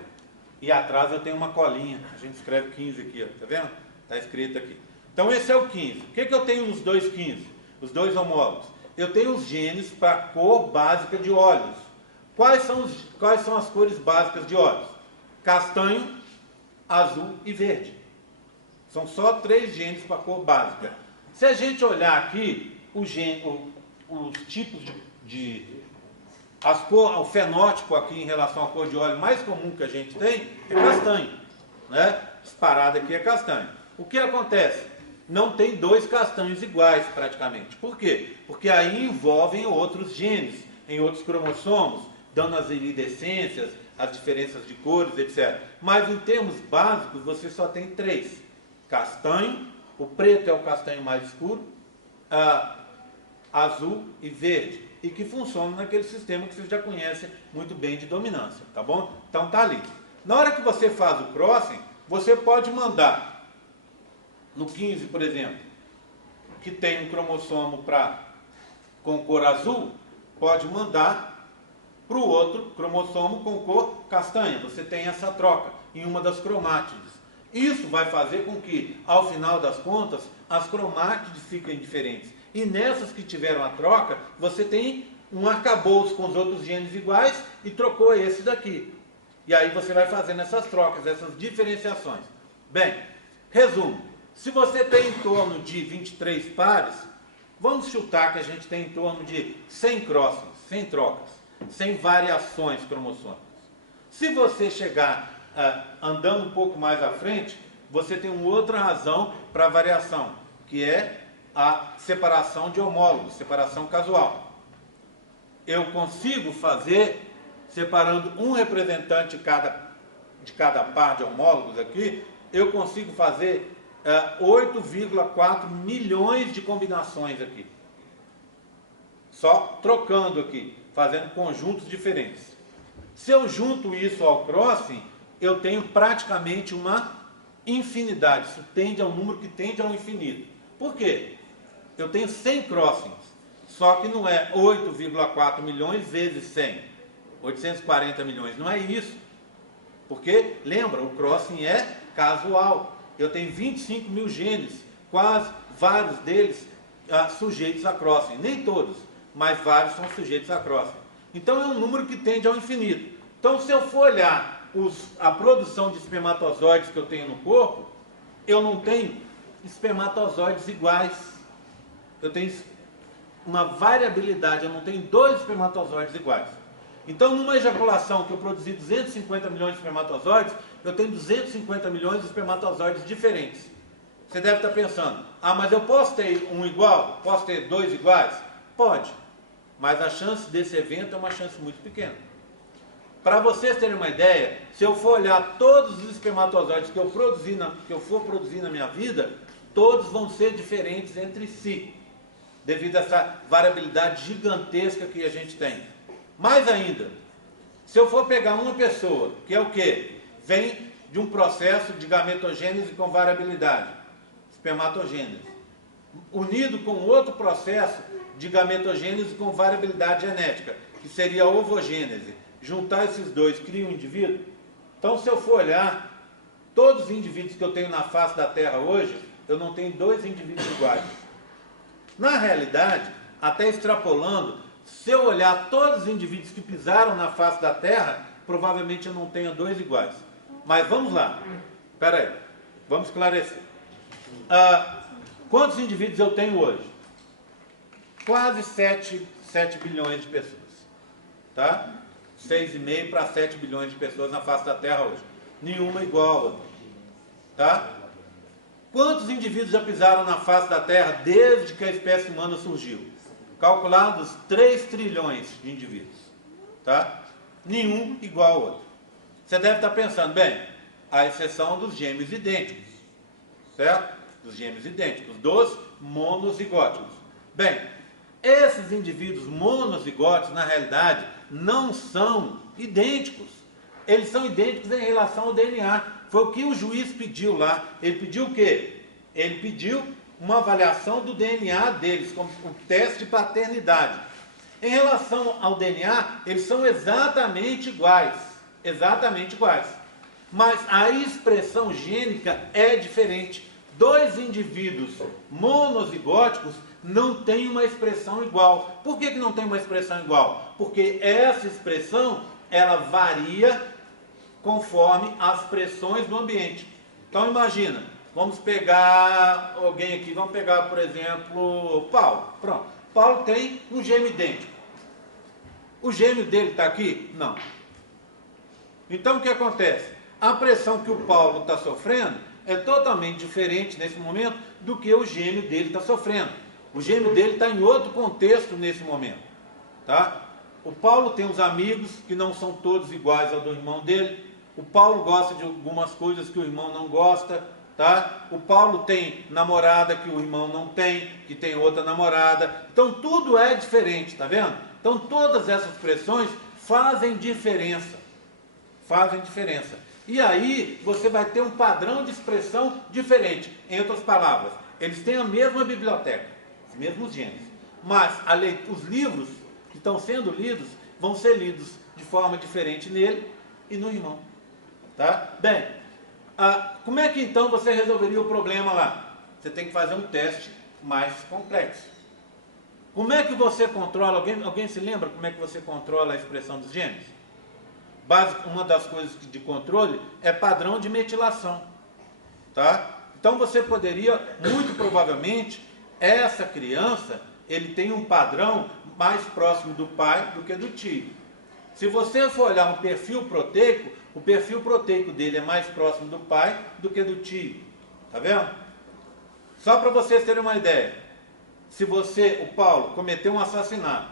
e atrás eu tenho uma colinha. A gente escreve 15 aqui, ó, tá vendo? Está escrito aqui. Então esse é o 15. O que eu tenho nos dois 15? Os dois homólogos. Eu tenho os genes para a cor básica de olhos. Quais são as cores básicas de olhos? Castanho, azul e verde. São só 3 genes para a cor básica. Se a gente olhar aqui, os tipos o fenótipo aqui em relação à cor de olho mais comum que a gente tem é castanho, né? Disparado aqui é castanho. O que acontece? Não tem 2 castanhos iguais praticamente. Por quê? Porque aí envolvem outros genes, em outros cromossomos, dando as iridescências, as diferenças de cores, etc. Mas em termos básicos, você só tem 3. Castanho, o preto é o castanho mais escuro, azul e verde, e que funcionam naquele sistema que vocês já conhecem muito bem de dominância, tá bom? Então tá ali. Na hora que você faz o crossing, você pode mandar no 15, por exemplo, que tem um cromossomo com cor azul, pode mandar para o outro cromossomo com cor castanha. Você tem essa troca em uma das cromátides. Isso vai fazer com que, ao final das contas, as cromátides fiquem diferentes. E nessas que tiveram a troca, você tem um arcabouço com os outros genes iguais e trocou esse daqui. E aí você vai fazendo essas trocas, essas diferenciações. Bem, resumo. Se você tem em torno de 23 pares, vamos chutar que a gente tem em torno de 100 crossings, 100 trocas, 100 variações cromossômicas. Se você chegar andando um pouco mais à frente, você tem uma outra razão para a variação, que é a separação de homólogos, separação casual. Eu consigo fazer, separando um representante de cada par de homólogos aqui, eu consigo fazer 8,4 milhões de combinações aqui. Só trocando aqui, fazendo conjuntos diferentes. Se eu junto isso ao crossing, eu tenho praticamente uma infinidade. Isso tende a um número que tende ao infinito. Por quê? Eu tenho 100 crossings, só que não é 8,4 milhões vezes 100, 840 milhões, não é isso. Porque, lembra, o crossing é casual. Eu tenho 25 mil genes, quase vários deles sujeitos a crossing. Nem todos, mas vários são sujeitos a crossing. Então é um número que tende ao infinito. Então, se eu for olhar a produção de espermatozoides que eu tenho no corpo, eu não tenho espermatozoides iguais. Eu tenho uma variabilidade, eu não tenho 2 espermatozoides iguais. Então, numa ejaculação que eu produzi 250 milhões de espermatozoides, eu tenho 250 milhões de espermatozoides diferentes. Você deve estar pensando, mas eu posso ter um igual? Posso ter 2 iguais? Pode, mas a chance desse evento é uma chance muito pequena. Para vocês terem uma ideia, se eu for olhar todos os espermatozoides que eu for produzir na minha vida, todos vão ser diferentes entre si, devido a essa variabilidade gigantesca que a gente tem. Mais ainda, se eu for pegar uma pessoa, que é o quê? Vem de um processo de gametogênese com variabilidade, espermatogênese, unido com outro processo de gametogênese com variabilidade genética, que seria a ovogênese. Juntar esses dois cria um indivíduo? Então, se eu for olhar, todos os indivíduos que eu tenho na face da Terra hoje, eu não tenho 2 indivíduos iguais. Na realidade, até extrapolando, se eu olhar todos os indivíduos que pisaram na face da Terra, provavelmente eu não tenha 2 iguais. Mas vamos lá. Espera aí. Vamos esclarecer. Quantos indivíduos eu tenho hoje? Quase 7 bilhões de pessoas. Tá? 6,5 para 7 bilhões de pessoas na face da Terra hoje. Nenhuma igual a outra. Tá? Quantos indivíduos já pisaram na face da Terra desde que a espécie humana surgiu? Calculados 3 trilhões de indivíduos. Tá? Nenhum igual ao outro. Você deve estar pensando, bem, à exceção dos gêmeos idênticos. Certo? Dos gêmeos idênticos, dos monozigóticos. Bem, esses indivíduos monozigóticos, na realidade, não são idênticos. Eles são idênticos em relação ao DNA. Foi o que o juiz pediu lá. Ele pediu o quê? Ele pediu uma avaliação do DNA deles, como um teste de paternidade. Em relação ao DNA, eles são exatamente iguais. Exatamente iguais. Mas a expressão gênica é diferente. Dois indivíduos monozigóticos não têm uma expressão igual. Por que não tem uma expressão igual? Porque essa expressão, ela varia conforme as pressões do ambiente. Então imagina, vamos pegar alguém aqui, vamos pegar, por exemplo, Paulo. Pronto. Paulo tem um gêmeo idêntico. O gêmeo dele está aqui? Não. Então o que acontece? A pressão que o Paulo está sofrendo é totalmente diferente nesse momento do que o gêmeo dele está sofrendo. O gêmeo dele está em outro contexto nesse momento. Tá? O Paulo tem uns amigos que não são todos iguais ao do irmão dele. O Paulo gosta de algumas coisas que o irmão não gosta. Tá? O Paulo tem namorada que o irmão não tem, que tem outra namorada. Então tudo é diferente, tá vendo? Então todas essas pressões fazem diferença. Fazem diferença. E aí você vai ter um padrão de expressão diferente. Em outras palavras, eles têm a mesma biblioteca, os mesmos genes. Mas os livros que estão sendo lidos vão ser lidos de forma diferente nele e no irmão. Tá? Bem, como é que então você resolveria o problema lá? Você tem que fazer um teste mais complexo. Como é que você controla? Alguém se lembra como é que você controla a expressão dos genes? Uma das coisas de controle é padrão de metilação. Tá? Então você poderia, muito provavelmente, essa criança, ele tem um padrão mais próximo do pai do que do tio. Se você for olhar um perfil proteico, o perfil proteico dele é mais próximo do pai do que do tio. Tá vendo? Só para vocês terem uma ideia. Se o Paulo, cometeu um assassinato,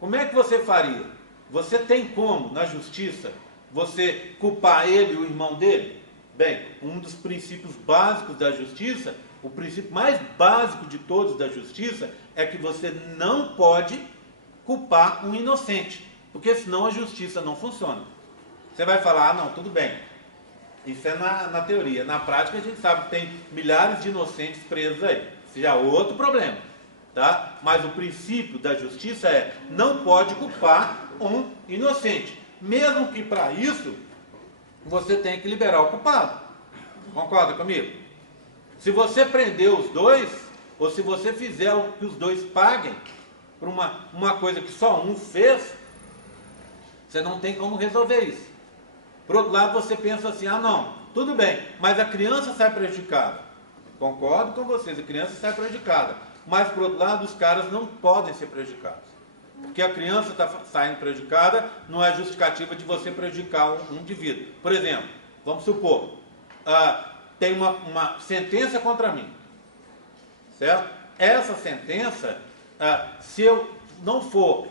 como é que você faria? Você tem como, na justiça, você culpar ele e o irmão dele? Bem, um dos princípios básicos da justiça, o princípio mais básico de todos da justiça, é que você não pode culpar um inocente, porque senão a justiça não funciona. Você vai falar, não, tudo bem, isso é na teoria. Na prática a gente sabe que tem milhares de inocentes presos aí. Isso já é outro problema. Tá? Mas o princípio da justiça é, não pode culpar um inocente. Mesmo que para isso, você tem que liberar o culpado. Concorda comigo? Se você prender os dois, ou se você fizer que os dois paguem por uma coisa que só um fez, você não tem como resolver isso. Por outro lado, você pensa assim, não, tudo bem, mas a criança sai prejudicada. Concordo com vocês, a criança sai prejudicada. Mas, por outro lado, os caras não podem ser prejudicados. Porque a criança está saindo prejudicada, não é justificativa de você prejudicar um indivíduo. Por exemplo, vamos supor, tem uma sentença contra mim. Certo? Essa sentença, se eu não for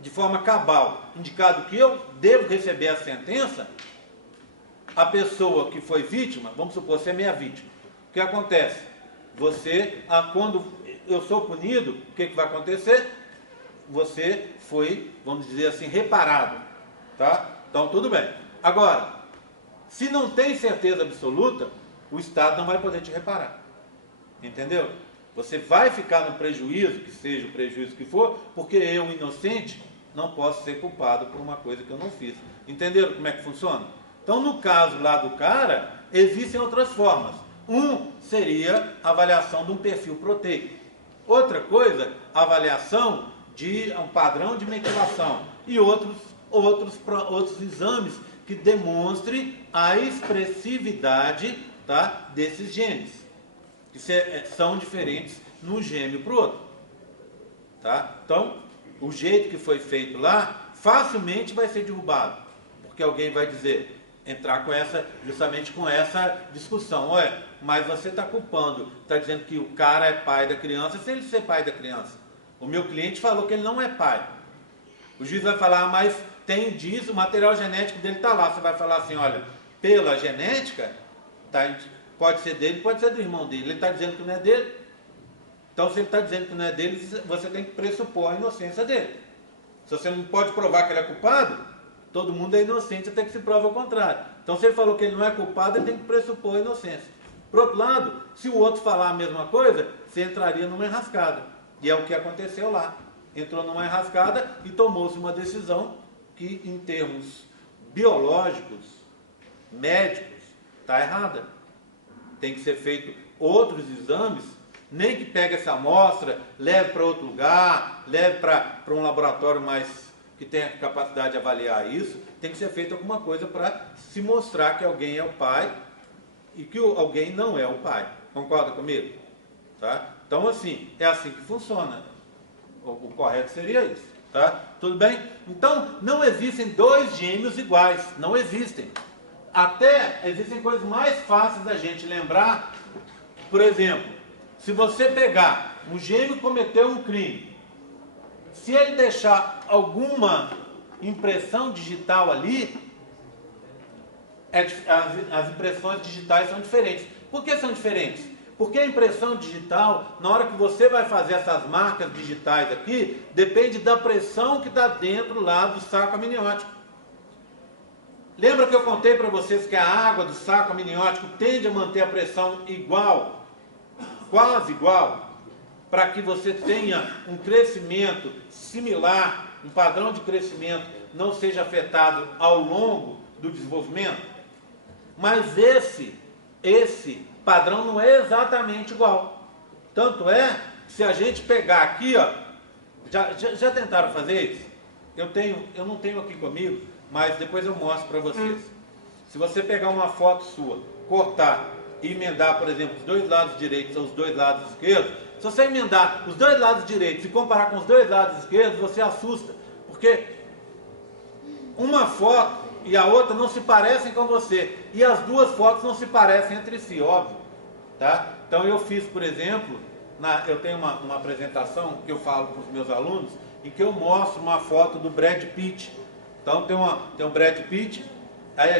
de forma cabal indicado que eu devo receber a sentença, a pessoa que foi vítima, vamos supor, você é minha vítima. O que acontece? Você, quando eu sou punido, o que vai acontecer? Você foi, vamos dizer assim, reparado. Tá? Então, tudo bem. Agora, se não tem certeza absoluta, o Estado não vai poder te reparar. Entendeu? Você vai ficar no prejuízo, que seja o prejuízo que for, porque eu, inocente, não posso ser culpado por uma coisa que eu não fiz. Entenderam como é que funciona? Então, no caso lá do cara, existem outras formas. Um seria a avaliação de um perfil proteico. Outra coisa, avaliação de um padrão de metilação. E outros exames que demonstrem a expressividade, tá, desses genes. Que são diferentes num gêmeo para o outro. Tá? Então, o jeito que foi feito lá, facilmente vai ser derrubado. Porque alguém vai dizer, entrar com essa, justamente com essa discussão. Olha, mas você está culpando, está dizendo que o cara é pai da criança, sem ele ser pai da criança. O meu cliente falou que ele não é pai. O juiz vai falar, mas tem indício, o material genético dele está lá. Você vai falar assim, olha, pela genética, tá, pode ser dele, pode ser do irmão dele. Ele está dizendo que não é dele. Então, se ele está dizendo que não é dele, você tem que pressupor a inocência dele. Se você não pode provar que ele é culpado, todo mundo é inocente até que se prove o contrário. Então, se ele falou que ele não é culpado, ele tem que pressupor a inocência. Por outro lado, se o outro falar a mesma coisa, você entraria numa enrascada. E é o que aconteceu lá. Entrou numa enrascada e tomou-se uma decisão que, em termos biológicos, médicos, está errada. Tem que ser feito outros exames, nem que pegue essa amostra, leve para outro lugar, leve para um laboratório mais que tenha capacidade de avaliar isso. Tem que ser feito alguma coisa para se mostrar que alguém é o pai e que alguém não é o pai. Concorda comigo? Tá? Então, assim, é assim que funciona. O correto seria isso. Tá? Tudo bem? Então, não existem dois gêmeos iguais. Não existem. Até existem coisas mais fáceis da gente lembrar. Por exemplo, se você pegar um gêmeo que cometeu um crime, se ele deixar alguma impressão digital ali, as impressões digitais são diferentes. Por que são diferentes? Porque a impressão digital, na hora que você vai fazer essas marcas digitais aqui, depende da pressão que está dentro lá do saco amniótico. Lembra que eu contei para vocês que a água do saco amniótico tende a manter a pressão igual, quase igual, para que você tenha um crescimento similar, um padrão de crescimento não seja afetado ao longo do desenvolvimento? Mas esse padrão não é exatamente igual. Tanto é que se a gente pegar aqui, ó, já tentaram fazer isso? Eu não tenho aqui comigo, mas depois eu mostro para vocês. Se você pegar uma foto sua, cortar e emendar, por exemplo, os dois lados direitos aos dois lados esquerdos, se você emendar os dois lados direitos e comparar com os dois lados esquerdos, você assusta, porque uma foto e a outra não se parecem com você, e as duas fotos não se parecem entre si, óbvio, tá? Então eu fiz, por exemplo, eu tenho uma apresentação que eu falo para os meus alunos, em que eu mostro uma foto do Brad Pitt. Então tem um Brad Pitt, aí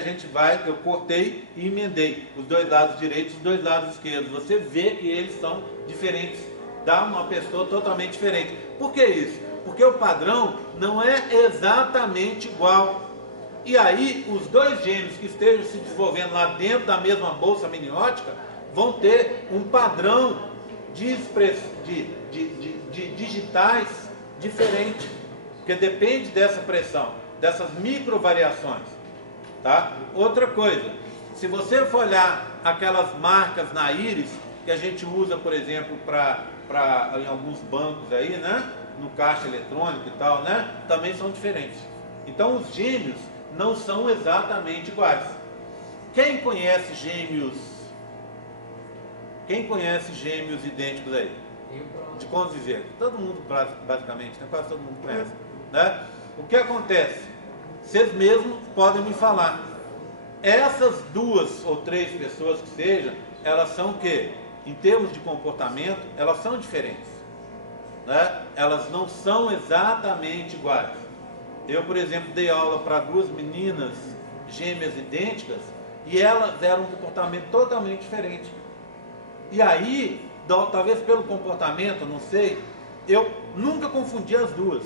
eu cortei e emendei os dois lados direitos e os dois lados esquerdos. Você vê que eles são diferentes, dá uma pessoa totalmente diferente. Por que isso? Porque o padrão não é exatamente igual. E aí os dois gêmeos que estejam se desenvolvendo lá dentro da mesma bolsa amniótica vão ter um padrão de digitais diferente, porque depende dessa pressão, dessas microvariações, tá? Outra coisa, se você for olhar aquelas marcas na íris que a gente usa, por exemplo, em alguns bancos aí, né? No caixa eletrônico e tal, né? Também são diferentes. Então os gêmeos não são exatamente iguais. Quem conhece gêmeos idênticos aí? De conviver. Todo mundo, basicamente, né? Quase todo mundo conhece, né? O que acontece? Vocês mesmos podem me falar. Essas duas ou três pessoas que sejam, elas são o quê? Em termos de comportamento, elas são diferentes, né? Elas não são exatamente iguais. Eu, por exemplo, dei aula para duas meninas gêmeas idênticas e elas deram um comportamento totalmente diferente. E aí, talvez pelo comportamento, não sei, eu nunca confundi as duas.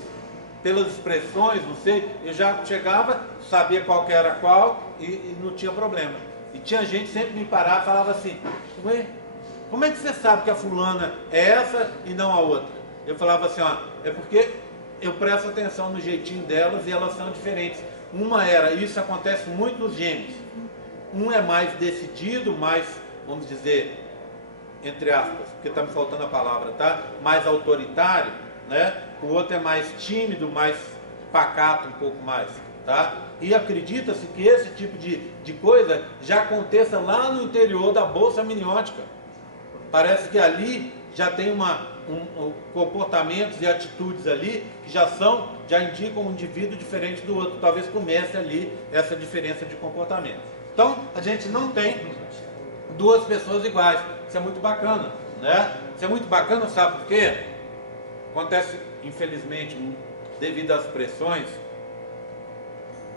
Pelas expressões, não sei, eu já chegava, sabia qual que era qual e não tinha problema. E tinha gente que sempre me parava e falava assim, ué, como é que você sabe que a fulana é essa e não a outra? Eu falava assim, ó, é porque eu presto atenção no jeitinho delas e elas são diferentes. Isso acontece muito nos gêmeos. Um é mais decidido, mais, vamos dizer, entre aspas, porque está me faltando a palavra, tá? Mais autoritário, né? O outro é mais tímido, mais pacato um pouco mais, tá? E acredita-se que esse tipo de coisa já aconteça lá no interior da bolsa amniótica. Parece que ali já tem comportamentos e atitudes ali que já indicam um indivíduo diferente do outro. Talvez comece ali essa diferença de comportamento. Então, a gente não tem duas pessoas iguais. Isso é muito bacana, né? Isso é muito bacana, sabe por quê? Acontece, infelizmente, devido às pressões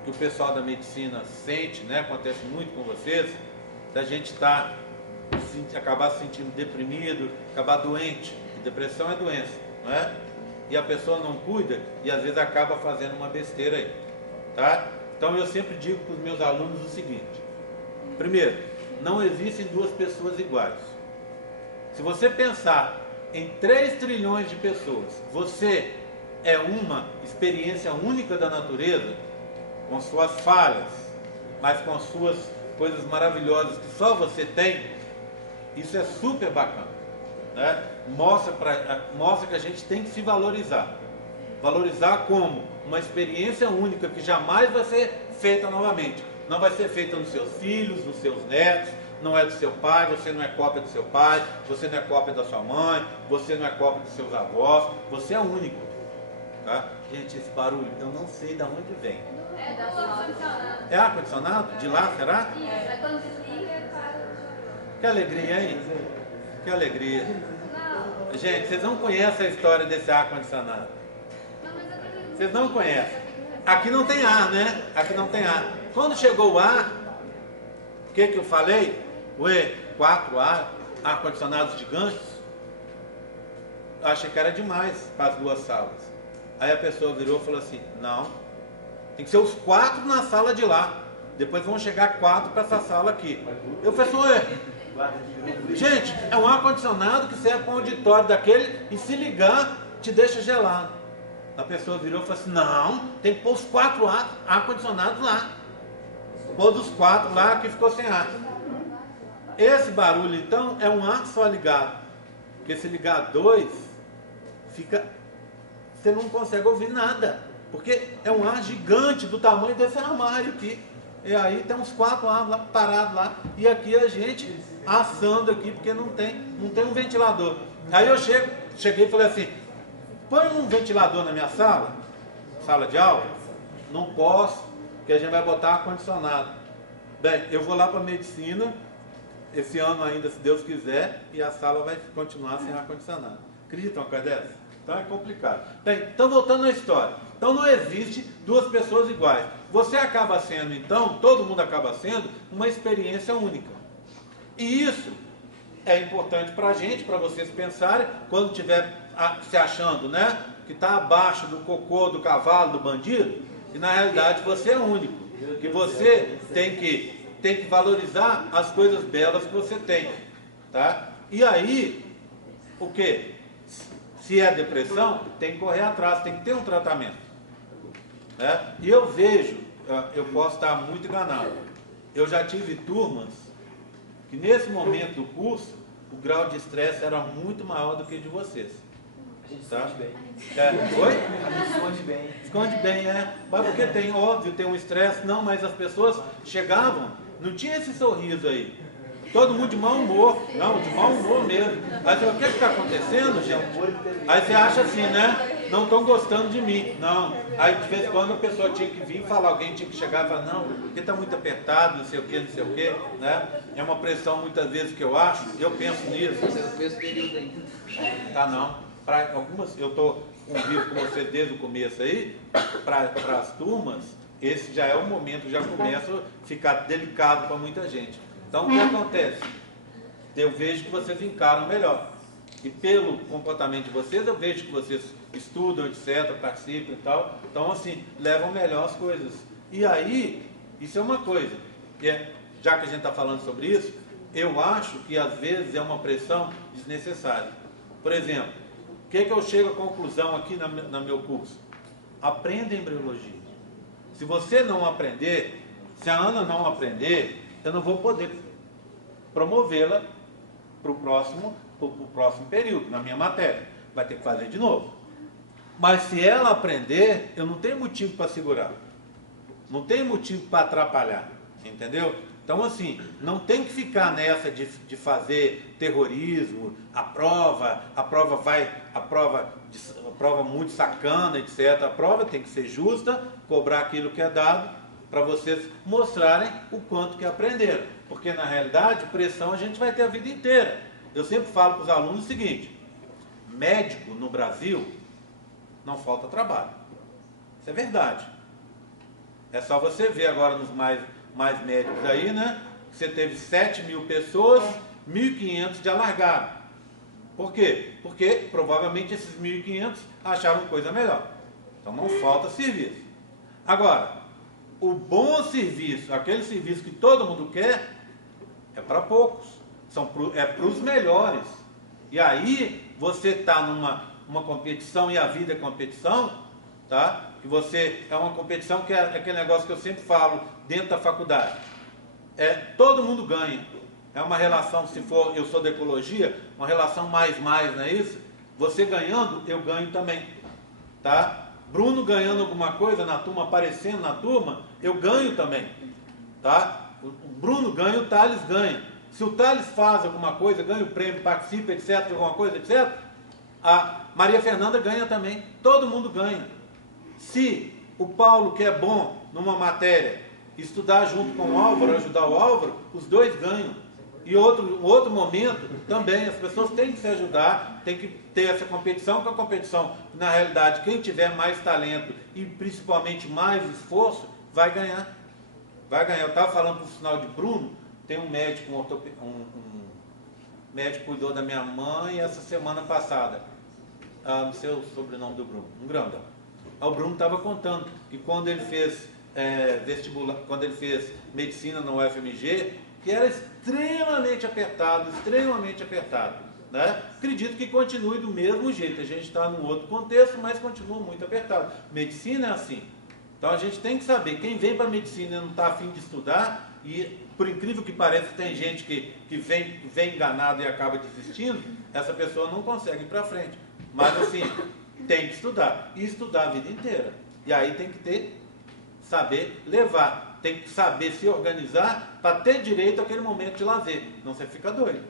que o pessoal da medicina sente, né? Acontece muito com vocês, da gente acabar se sentindo deprimido, acabar doente. E depressão é doença, não é? E a pessoa não cuida e às vezes acaba fazendo uma besteira aí, tá? Então eu sempre digo para os meus alunos o seguinte: primeiro, não existem duas pessoas iguais. Se você pensar em 3 trilhões de pessoas, você é uma experiência única da natureza, com suas falhas, mas com suas coisas maravilhosas que só você tem. Isso é super bacana, né? Mostra que a gente tem que se valorizar. Valorizar como uma experiência única que jamais vai ser feita novamente. Não vai ser feita nos seus filhos, nos seus netos, não é do seu pai, você não é cópia do seu pai, você não é cópia da sua mãe, você não é cópia dos seus avós, você é único, tá? Gente, esse barulho, eu não sei de onde vem. É da ar-condicionado. É ar-condicionado? De lá, será? Isso, é quando desliga, para. Que alegria, hein? Que alegria. Não. Gente, vocês não conhecem a história desse ar-condicionado. Não, mas eu tô... Vocês não conhecem. Aqui não tem ar, né? Aqui não tem ar. Quando chegou o ar, o que eu falei? Ué, 4 ar-condicionados gigantes? Eu achei que era demais para as 2 salas. Aí a pessoa virou e falou assim: não, tem que ser os 4 na sala de lá. Depois vão chegar 4 para essa sala aqui. Eu falei assim: ué, gente, é um ar-condicionado que serve para um auditório daquele e se ligar te deixa gelado. A pessoa virou e falou assim: não, tem que pôr os 4 ar-condicionados lá. Pôs os 4 lá que ficou sem ar. Esse barulho então é um ar só ligado. Porque se ligar 2, você não consegue ouvir nada. Porque é um ar gigante do tamanho desse armário aqui. E aí tem uns 4 ar lá parados lá. E aqui a gente assando aqui porque não tem um ventilador. Aí eu cheguei e falei assim: põe um ventilador na minha sala de aula? Não posso, porque a gente vai botar ar-condicionado. Bem, eu vou lá para a medicina, esse ano ainda, se Deus quiser, e a sala vai continuar sem ar-condicionado. Acredita uma coisa dessa? Então é complicado. Bem, então voltando à história. Então não existe duas pessoas iguais. Você acaba sendo, então, todo mundo acaba sendo uma experiência única. E isso é importante para a gente, para vocês pensarem, quando estiver se achando, né, que está abaixo do cocô, do cavalo, do bandido, e na realidade você é único. Que você tem que valorizar as coisas belas que você tem, tá? E aí, o que? Se é depressão, tem que correr atrás, tem que ter um tratamento, né? E eu vejo, eu posso estar muito enganado, eu já tive turmas que nesse momento do curso, o grau de estresse era muito maior do que o de vocês. A gente tá? esconde bem. Oi? A gente esconde bem. Esconde bem, mas porque tem, óbvio, tem um estresse, não, mas as pessoas chegavam, não tinha esse sorriso aí. Todo mundo de mau humor, não, de mau humor mesmo. Aí você fala: o que está acontecendo, gente? Aí você acha assim, né? Não estão gostando de mim. Não. Aí de vez em quando a pessoa tinha que vir falar, alguém tinha que chegar e falar: não, porque está muito apertado, não sei o que, né? É uma pressão muitas vezes que eu acho, eu penso nisso. Esse é o mesmo período ainda. Tá, não. Para algumas, eu estou convivo com vocês desde o começo aí, para as turmas, esse já é o momento, já começa a ficar delicado para muita gente. Então, o que acontece? Eu vejo que vocês encaram melhor. E pelo comportamento de vocês, eu vejo que vocês estudam, etc., participam e tal. Então, assim, levam melhor as coisas. E aí, isso é uma coisa. Já que a gente está falando sobre isso, eu acho que às vezes é uma pressão desnecessária. Por exemplo, o que eu chego à conclusão aqui no meu curso? Aprenda embriologia. Se você não aprender, se a Ana não aprender, eu não vou poder promovê-la para o próximo período, na minha matéria. Vai ter que fazer de novo. Mas se ela aprender, eu não tenho motivo para segurar. Não tem motivo para atrapalhar. Entendeu? Então, assim, não tem que ficar nessa de fazer terrorismo, a prova muito sacana, etc. A prova tem que ser justa, cobrar aquilo que é dado, para vocês mostrarem o quanto que aprenderam. Porque, na realidade, pressão a gente vai ter a vida inteira. Eu sempre falo para os alunos o seguinte: médico no Brasil não falta trabalho. Isso é verdade. É só você ver agora nos mais médicos aí, né? Você teve 7.000 pessoas, 1.500 de alargado. Por quê? Porque provavelmente esses 1.500 acharam coisa melhor. Então não falta serviço. Agora, o bom serviço, aquele serviço que todo mundo quer, é para poucos. É para os melhores. E aí você está numa competição, e a vida é competição, tá? Que você é uma competição que é aquele negócio que eu sempre falo dentro da faculdade. Todo mundo ganha. É uma relação, se for, eu sou da ecologia, uma relação mais, não é isso? Você ganhando, eu ganho também, tá? Bruno ganhando alguma coisa na turma, aparecendo na turma, eu ganho também, tá? O Bruno ganha, o Thales ganha. Se o Thales faz alguma coisa, ganha o prêmio, participa, etc, alguma coisa, etc, a Maria Fernanda ganha também. Todo mundo ganha. Se o Paulo, que é bom numa matéria, estudar junto com o Álvaro, ajudar o Álvaro, os dois ganham. E um outro momento também, as pessoas têm que se ajudar, tem que ter essa competição, que a competição, na realidade, quem tiver mais talento e principalmente mais esforço, vai ganhar. Vai ganhar. Eu estava falando por sinal de Bruno, tem um médico, um médico cuidou da minha mãe essa semana passada. Não sei o sobrenome do Bruno, um grandão. O Bruno estava contando que quando ele fez vestibular, quando ele fez medicina no UFMG, que era extremamente apertado, né? Acredito que continue do mesmo jeito. A gente está num outro contexto, mas continua muito apertado. Medicina é assim. Então a gente tem que saber, quem vem para medicina e não está a fim de estudar, e por incrível que pareça, tem gente que vem enganado e acaba desistindo, essa pessoa não consegue ir para frente. Mas assim, tem que estudar, e estudar a vida inteira. E aí tem que saber levar, tem que saber se organizar para ter direito àquele momento de lazer, senão você fica doido,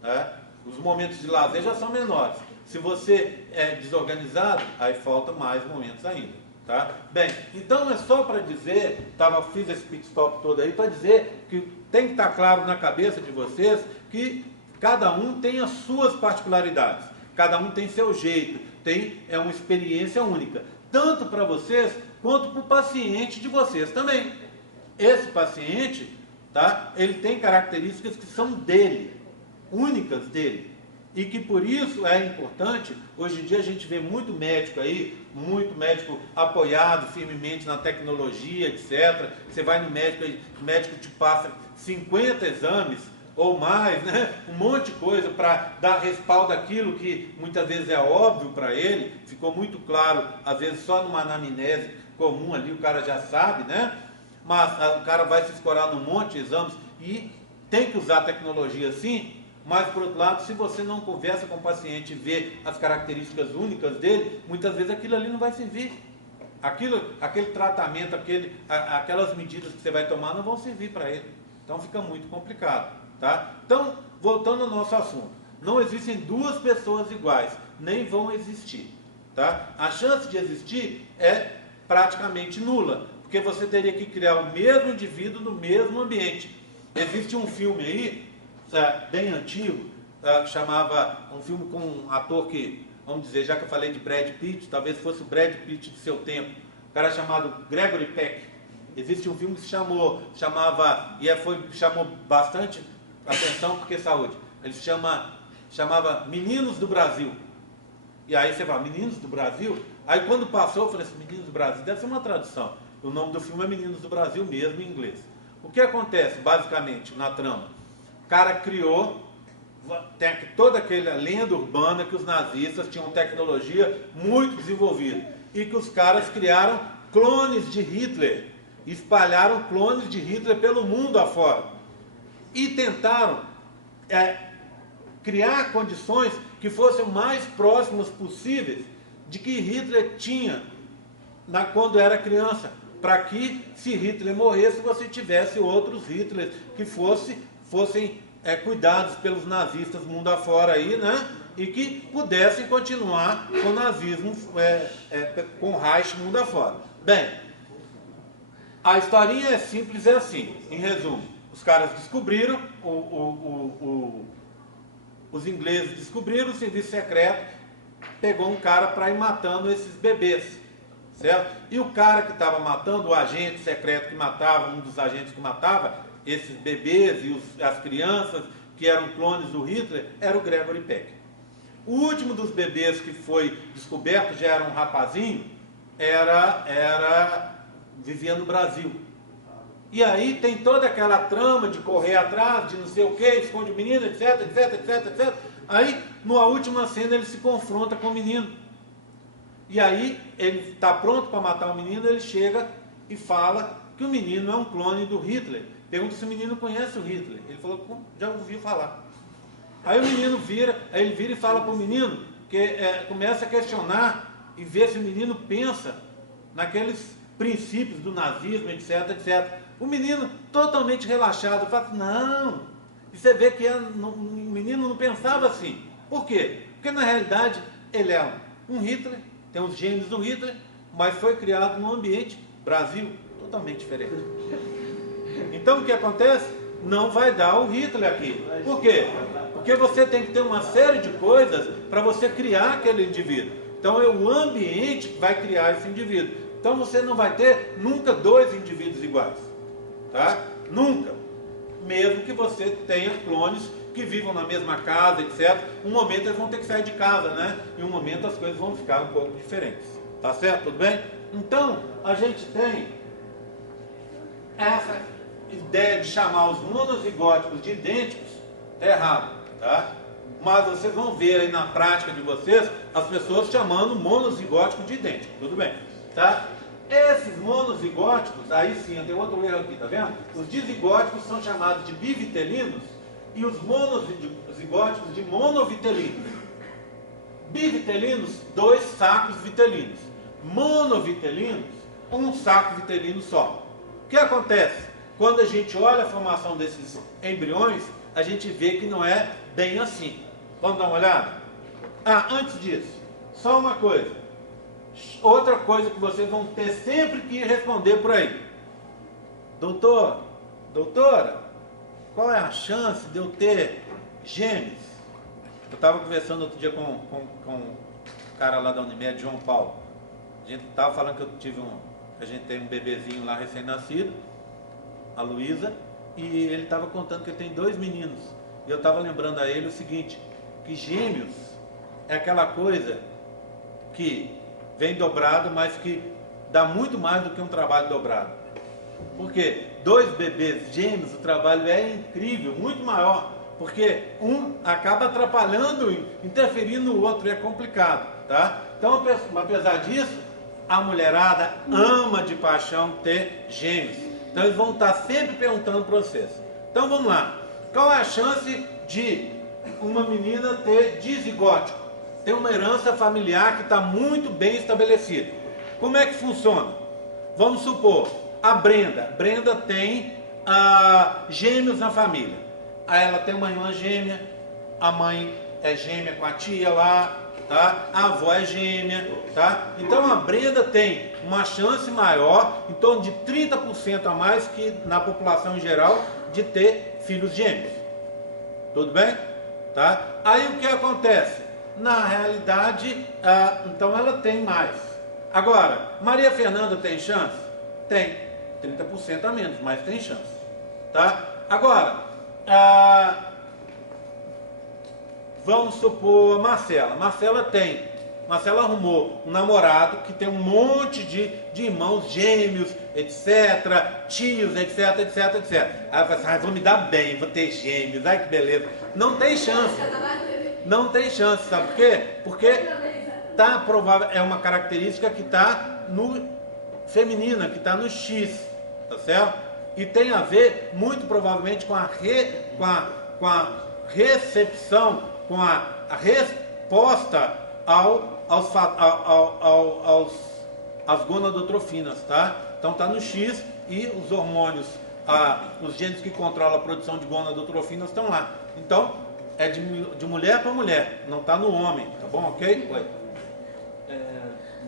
né? Os momentos de lazer já são menores. Se você é desorganizado, aí falta mais momentos ainda, tá? Bem, então é só para dizer, fiz esse pit stop todo aí para dizer que tem que estar claro na cabeça de vocês que cada um tem as suas particularidades, cada um tem seu jeito, é uma experiência única, tanto para vocês quanto para o paciente de vocês também. Esse paciente, tá? Ele tem características que são dele, únicas dele, e que por isso é importante. Hoje em dia a gente vê muito médico aí, muito médico apoiado firmemente na tecnologia, etc. Você vai no médico, o médico te passa 50 exames ou mais, né? Um monte de coisa para dar respaldo àquilo que muitas vezes é óbvio para ele, ficou muito claro, às vezes só numa anamnese comum ali o cara já sabe, né? Mas o cara vai se escorar num monte de exames e tem que usar a tecnologia sim. Mas, por outro lado, se você não conversa com o paciente e vê as características únicas dele, muitas vezes aquilo ali não vai servir. Aquele tratamento, aquelas medidas que você vai tomar não vão servir para ele. Então fica muito complicado, tá? Então, voltando ao nosso assunto, não existem duas pessoas iguais, nem vão existir, tá? A chance de existir é praticamente nula, porque você teria que criar o mesmo indivíduo no mesmo ambiente. Existe um filme aí, bem antigo, chamava, um filme com um ator que, vamos dizer, já que eu falei de Brad Pitt, talvez fosse o Brad Pitt do seu tempo, um cara chamado Gregory Peck. Existe um filme que chamou bastante atenção porque saúde. Ele chamava Meninos do Brasil. E aí você fala, Meninos do Brasil? Aí quando passou, eu falei assim, Meninos do Brasil, deve ser uma tradução. O nome do filme é Meninos do Brasil mesmo, em inglês. O que acontece, basicamente, na trama? O cara criou toda aquela lenda urbana que os nazistas tinham tecnologia muito desenvolvida e que os caras criaram clones de Hitler, espalharam clones de Hitler pelo mundo afora e tentaram criar condições que fossem o mais próximas possíveis de que Hitler tinha quando era criança, para que, se Hitler morresse, você tivesse outros Hitlers que fossem cuidados pelos nazistas mundo afora aí, né? E que pudessem continuar com o nazismo, com o Reich mundo afora. Bem, a historinha é simples, é assim, em resumo. Os caras descobriram, os ingleses descobriram, o serviço secreto pegou um cara para ir matando esses bebês, certo? E o cara que estava matando, o agente secreto que matava, um dos agentes que matava esses bebês e as crianças que eram clones do Hitler, era o Gregory Peck. O último dos bebês que foi descoberto, já era um rapazinho, vivia no Brasil. E aí tem toda aquela trama de correr atrás, de não sei o que, esconde o menino, etc, etc, etc, etc. Aí, numa última cena, ele se confronta com o menino. E aí, ele está pronto para matar o menino, ele chega e fala que o menino é um clone do Hitler. Pergunta se o menino conhece o Hitler. Ele falou, já ouviu falar. Aí o menino vira e fala para o menino, que começa a questionar e ver se o menino pensa naqueles princípios do nazismo, etc, etc. O menino totalmente relaxado, fala, não. E você vê que o menino não pensava assim. Por quê? Porque na realidade ele é um Hitler, tem os genes do Hitler, mas foi criado num ambiente, Brasil, totalmente diferente. Então o que acontece? Não vai dar o Hitler aqui. Por quê? Porque você tem que ter uma série de coisas para você criar aquele indivíduo. Então é o ambiente que vai criar esse indivíduo. Então você não vai ter nunca dois indivíduos iguais. Tá? Nunca. Mesmo que você tenha clones que vivam na mesma casa, etc. Um momento eles vão ter que sair de casa, né? Em um momento as coisas vão ficar um pouco diferentes. Tá certo? Tudo bem? Então, a gente tem essa ideia de chamar os monozigóticos de idênticos, tá errado, tá? Mas vocês vão ver aí na prática de vocês as pessoas chamando monozigótico de idêntico, tudo bem, tá? Esses monozigóticos, aí sim, tem outro erro aqui, tá vendo? Os dizigóticos são chamados de bivitelinos e os monozigóticos de monovitelinos. Bivitelinos, 2 sacos vitelinos. Monovitelinos, 1 saco vitelino só. O que acontece? Quando a gente olha a formação desses embriões, a gente vê que não é bem assim. Vamos dar uma olhada? Antes disso, só uma coisa. Outra coisa que vocês vão ter sempre que responder por aí. Doutora, qual é a chance de eu ter gêmeos? Eu estava conversando outro dia com um cara lá da Unimed, João Paulo. A gente estava falando que a gente tem um bebezinho lá recém-nascido, a Luísa, e ele estava contando que ele tem 2 meninos. E eu estava lembrando a ele o seguinte, que gêmeos é aquela coisa que vem dobrado, mas que dá muito mais do que um trabalho dobrado. Porque 2 bebês gêmeos, o trabalho é incrível, muito maior, porque um acaba atrapalhando, interferindo no outro, é complicado, tá? Então, apesar disso, a mulherada ama de paixão ter gêmeos. Então eles vão estar sempre perguntando para vocês. Então vamos lá. Qual é a chance de uma menina ter dizigótico? Tem uma herança familiar que está muito bem estabelecida. Como é que funciona? Vamos supor, a Brenda tem gêmeos na família. Aí ela tem uma irmã gêmea, a mãe é gêmea com a tia lá, tá? A avó é gêmea, tá? Então a Brenda tem uma chance maior, em torno de 30% a mais que na população em geral, de ter filhos gêmeos. Tudo bem? Tá? Aí o que acontece? Na realidade, então ela tem mais. Agora, Maria Fernanda tem chance? Tem. 30% a menos, mas tem chance. Tá? Agora, vamos supor a Marcela. Marcela arrumou um namorado que tem um monte de irmãos gêmeos, etc., tios, etc, etc, etc. Aí ela fala assim, vou me dar bem, vou ter gêmeos, ai que beleza. Não tem chance. Não tem chance, sabe por quê? Porque tá provável, é uma característica que está no feminina, que está no X, tá certo? E tem a ver, muito provavelmente, com a recepção, com a resposta às gonadotrofinas, tá? Então está no X e os hormônios, os genes que controlam a produção de gonadotrofinas estão lá. Então é de mulher para mulher, não está no homem, tá bom? Ok? Oi.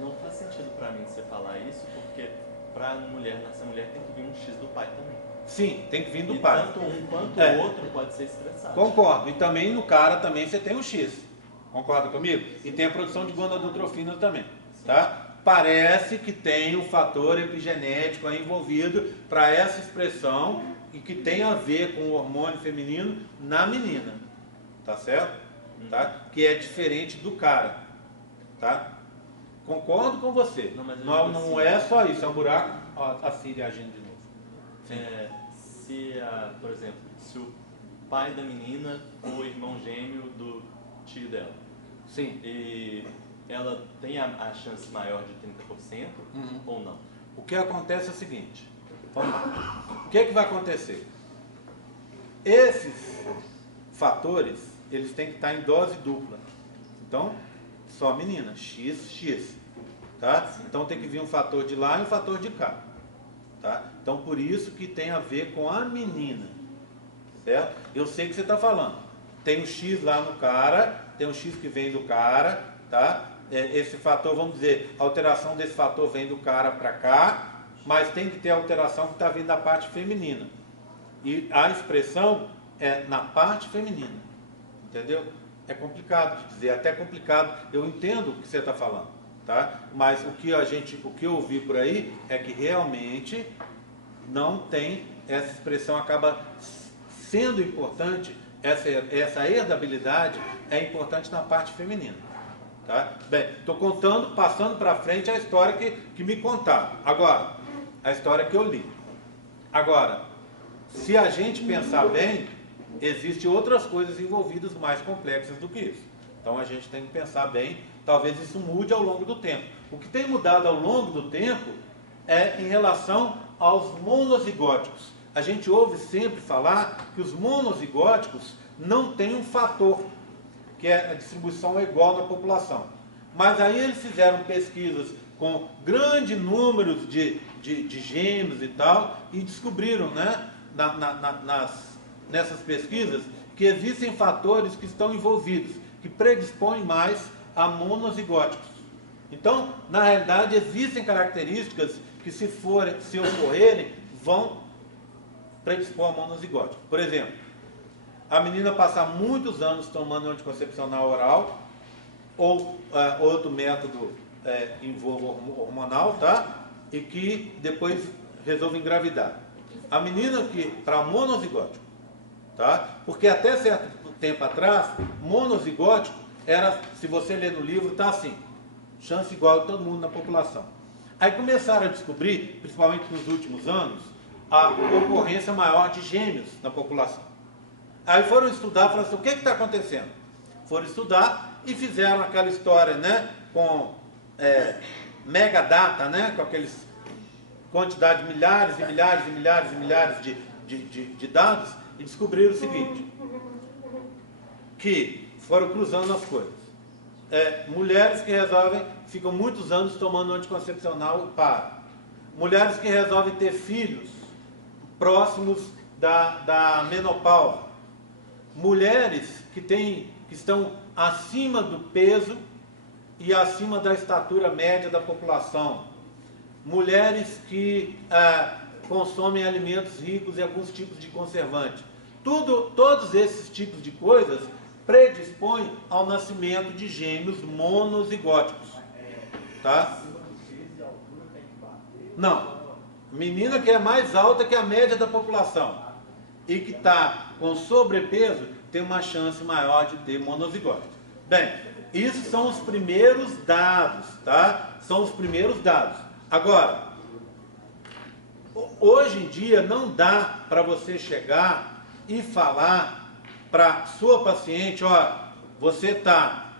Não faz sentido para mim você falar isso, porque para a mulher nascer mulher tem que vir um X do pai também. Sim, tem que vir do E pai. tanto um quanto o outro pode ser estressado. Concordo. E também no cara também você tem o X. Concorda comigo? E tem a produção de gonadotrofinas também. Tá? Parece que tem um fator epigenético aí envolvido para essa expressão e que tem a ver com o hormônio feminino na menina. Tá certo? Tá? Que é diferente do cara. Tá? Concordo com você. Não é só isso, é um buraco. Ó, a Síria agindo de novo. Por exemplo, se o pai da menina for o irmão gêmeo do tio dela. Sim. E ela tem a chance maior de 30% ou não? O que acontece é o seguinte. Vamos lá. O que vai acontecer? Esses fatores, eles têm que estar em dose dupla. Então, só menina, X. Tá? Então tem que vir um fator de lá e um fator de cá. Tá? Então por isso que tem a ver com a menina. Certo? Eu sei o que você está falando. Tem um X lá no cara, tem um X que vem do cara, tá? Esse fator, vamos dizer, a alteração desse fator vem do cara para cá, mas tem que ter a alteração que está vindo da parte feminina. E a expressão é na parte feminina. Entendeu? É complicado de dizer, até complicado. Eu entendo o que você está falando, tá? Mas o que eu ouvi por aí é que realmente não tem, essa expressão acaba sendo importante, essa herdabilidade é importante na parte feminina. Tá? Bem, estou passando para frente a história que me contaram. Agora, a história que eu li. Agora, se a gente pensar bem, existem outras coisas envolvidas mais complexas do que isso. Então a gente tem que pensar bem, talvez isso mude ao longo do tempo. O que tem mudado ao longo do tempo é em relação aos monozigóticos. A gente ouve sempre falar que os monozigóticos não têm um fator, que é a distribuição igual na população. Mas aí eles fizeram pesquisas com grande número de gêmeos e tal, e descobriram, né, nessas pesquisas, que existem fatores que estão envolvidos, que predispõem mais a monozigóticos. Então, na realidade, existem características que, se ocorrerem, vão predispor a monozigótico. Por exemplo, a menina passar muitos anos tomando anticoncepcional oral, ou outro método hormonal, tá? E que depois resolve engravidar. A menina que, para monozigótico, tá? Porque até certo tempo atrás, monozigótico era, se você ler no livro, tá assim, chance igual de todo mundo na população. Aí começaram a descobrir, principalmente nos últimos anos, a ocorrência maior de gêmeos na população. Aí foram estudar, falaram assim, o que está acontecendo? Foram estudar e fizeram aquela história, né, com mega data, né, com aqueles quantidade de milhares e milhares e milhares e milhares de dados, e descobriram o seguinte, que foram cruzando as coisas. Mulheres que ficam muitos anos tomando anticoncepcional para. Mulheres que resolvem ter filhos próximos da menopausa. Mulheres que estão acima do peso e acima da estatura média da população. Mulheres que consomem alimentos ricos em alguns tipos de conservante. Todos esses tipos de coisas predispõem ao nascimento de gêmeos monozigóticos. Tá? Não. Menina que é mais alta que a média da população e que está com sobrepeso tem uma chance maior de ter monozigóticos. Bem, isso são os primeiros dados, tá? São os primeiros dados. Agora, hoje em dia não dá para você chegar e falar para sua paciente, ó, você está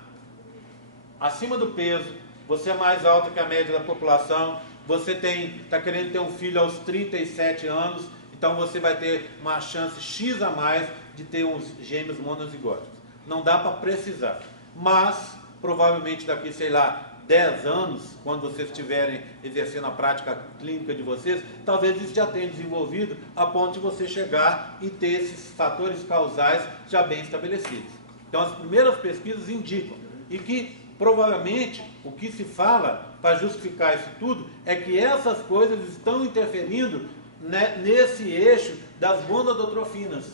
acima do peso, você é mais alto que a média da população, você está querendo ter um filho aos 37 anos, então você vai ter uma chance X a mais de ter uns gêmeos monozigóticos. Não dá para precisar, mas provavelmente daqui, sei lá, 10 anos, quando vocês estiverem exercendo a prática clínica de vocês, talvez isso já tenha desenvolvido a ponto de você chegar e ter esses fatores causais já bem estabelecidos. Então, as primeiras pesquisas indicam, e que provavelmente o que se fala para justificar isso tudo é que essas coisas estão interferindo, né, nesse eixo das gonadotrofinas.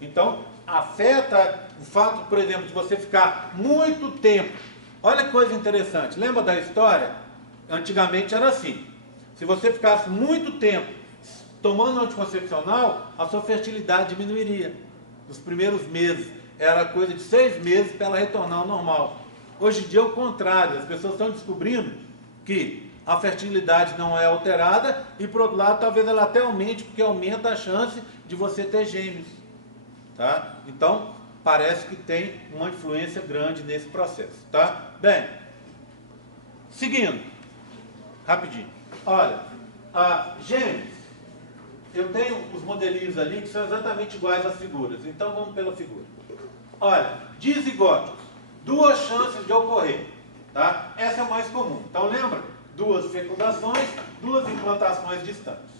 Então, afeta o fato, por exemplo, de você ficar muito tempo. Olha que coisa interessante, lembra da história? Antigamente era assim, se você ficasse muito tempo tomando anticoncepcional, a sua fertilidade diminuiria. Nos primeiros meses, era coisa de 6 meses para ela retornar ao normal. Hoje em dia é o contrário, as pessoas estão descobrindo que a fertilidade não é alterada e, por outro lado, talvez ela até aumente, porque aumenta a chance de você ter gêmeos. Tá? Então, parece que tem uma influência grande nesse processo. Tá? Bem, seguindo, rapidinho. Olha, gêmeos, eu tenho os modelinhos ali que são exatamente iguais às figuras. Então, vamos pela figura. Olha, dizigóticos, 2 chances de ocorrer. Tá? Essa é a mais comum. Então, lembra? 2 fecundações, 2 implantações distantes.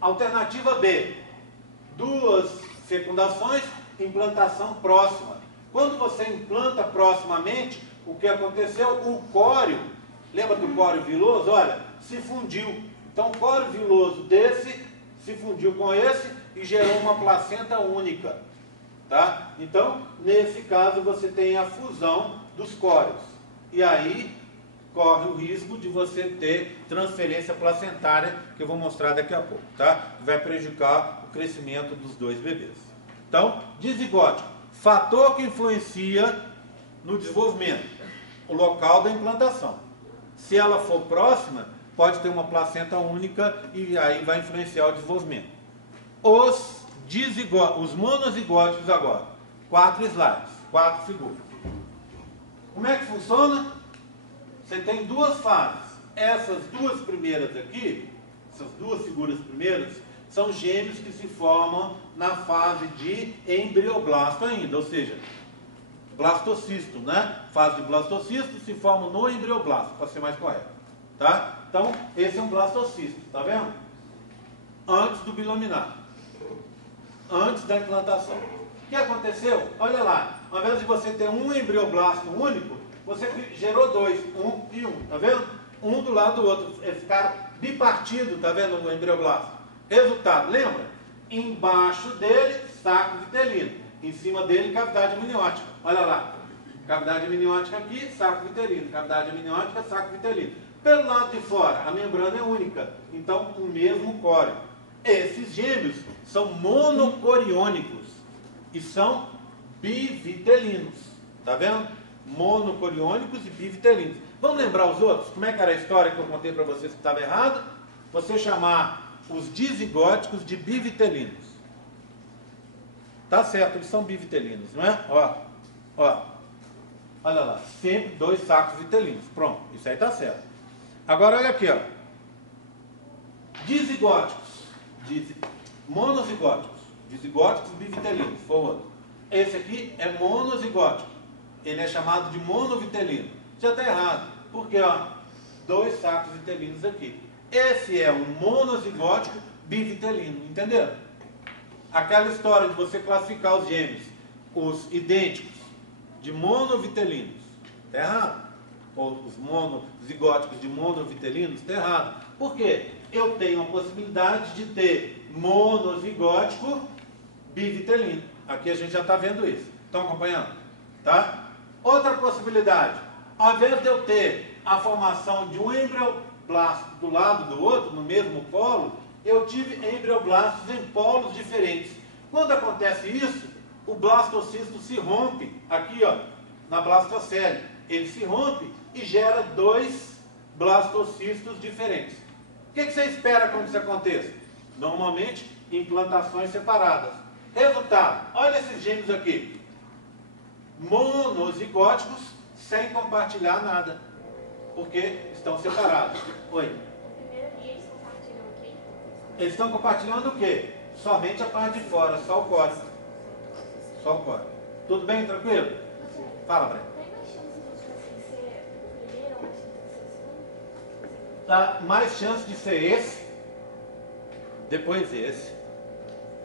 Alternativa B, 2 fecundações, implantação próxima. Quando você implanta proximamente, o que aconteceu? O córeo, lembra do córeo viloso? Olha, se fundiu. Então, o córeo viloso desse se fundiu com esse e gerou uma placenta única. Tá? Então, nesse caso, você tem a fusão dos córeos. E aí, corre o risco de você ter transferência placentária, que eu vou mostrar daqui a pouco, tá? Vai prejudicar o crescimento dos 2 bebês. Então, dizigótico, fator que influencia no desenvolvimento, o local da implantação. Se ela for próxima, pode ter uma placenta única e aí vai influenciar o desenvolvimento. Os monozigóticos agora, 4 slides, 4 figuras. Como é que funciona? Você tem 2 fases. Essas 2 primeiras aqui, essas 2 figuras primeiras, são gêmeos que se formam na fase de embrioblasto ainda, ou seja, blastocisto, né? Fase de blastocisto se formam no embrioblasto, para ser mais correto. Tá? Então, esse é um blastocisto, tá vendo? Antes do bilaminar. Antes da implantação. O que aconteceu? Olha lá, ao invés de você ter um embrioblasto único, você gerou 2, 1 e 1, tá vendo? Um do lado do outro, eles ficaram bipartidos, tá vendo o embrioblasto? Resultado, lembra? Embaixo dele, saco vitelino. Em cima dele, cavidade amniótica. Olha lá, cavidade amniótica aqui, saco vitelino. Cavidade amniótica, saco vitelino. Pelo lado de fora, a membrana é única, então o mesmo córeo. Esses gêmeos são monocoriônicos e são bivitelinos, tá vendo? Monocoriônicos e bivitelinos. Vamos lembrar os outros? Como é que era a história que eu contei para vocês que estava errado? Você chamar os dizigóticos de bivitelinos. Tá certo, eles são bivitelinos, não é? Ó, olha lá, sempre 2 sacos vitelinos. Pronto, isso aí tá certo. Agora olha aqui, ó. Dizigóticos, monozigóticos, dizigóticos bivitelinos, foi o outro. Esse aqui é monozigótico. Ele é chamado de monovitelino. Já está errado, porque ó, 2 sacos vitelinos aqui. Esse é um monozigótico bivitelino, entenderam? Aquela história de você classificar os gêmeos, os idênticos, de monovitelinos, está errado. Ou os monozigóticos de monovitelinos, está errado. Por quê? Eu tenho a possibilidade de ter monozigótico bivitelino. Aqui a gente já está vendo isso. Estão acompanhando? Tá? Outra possibilidade. Ao invés de eu ter a formação de um embrioblasto do lado do outro, no mesmo polo, eu tive embrioblastos em polos diferentes. Quando acontece isso, o blastocisto se rompe, aqui ó, na blastocele. Ele se rompe e gera 2 blastocistos diferentes. O que você espera quando isso aconteça? Normalmente, implantações separadas. Resultado, olha esses gêmeos aqui. Monozigóticos sem compartilhar nada. Porque estão separados. Oi. Eles compartilham o quê? Eles estão compartilhando o quê? Somente a parte de fora, só o córeo. Só o córeo. Tudo bem, tranquilo? Fala, Breno. Tem mais chance de, tipo assim, dá mais chance de ser esse, depois esse,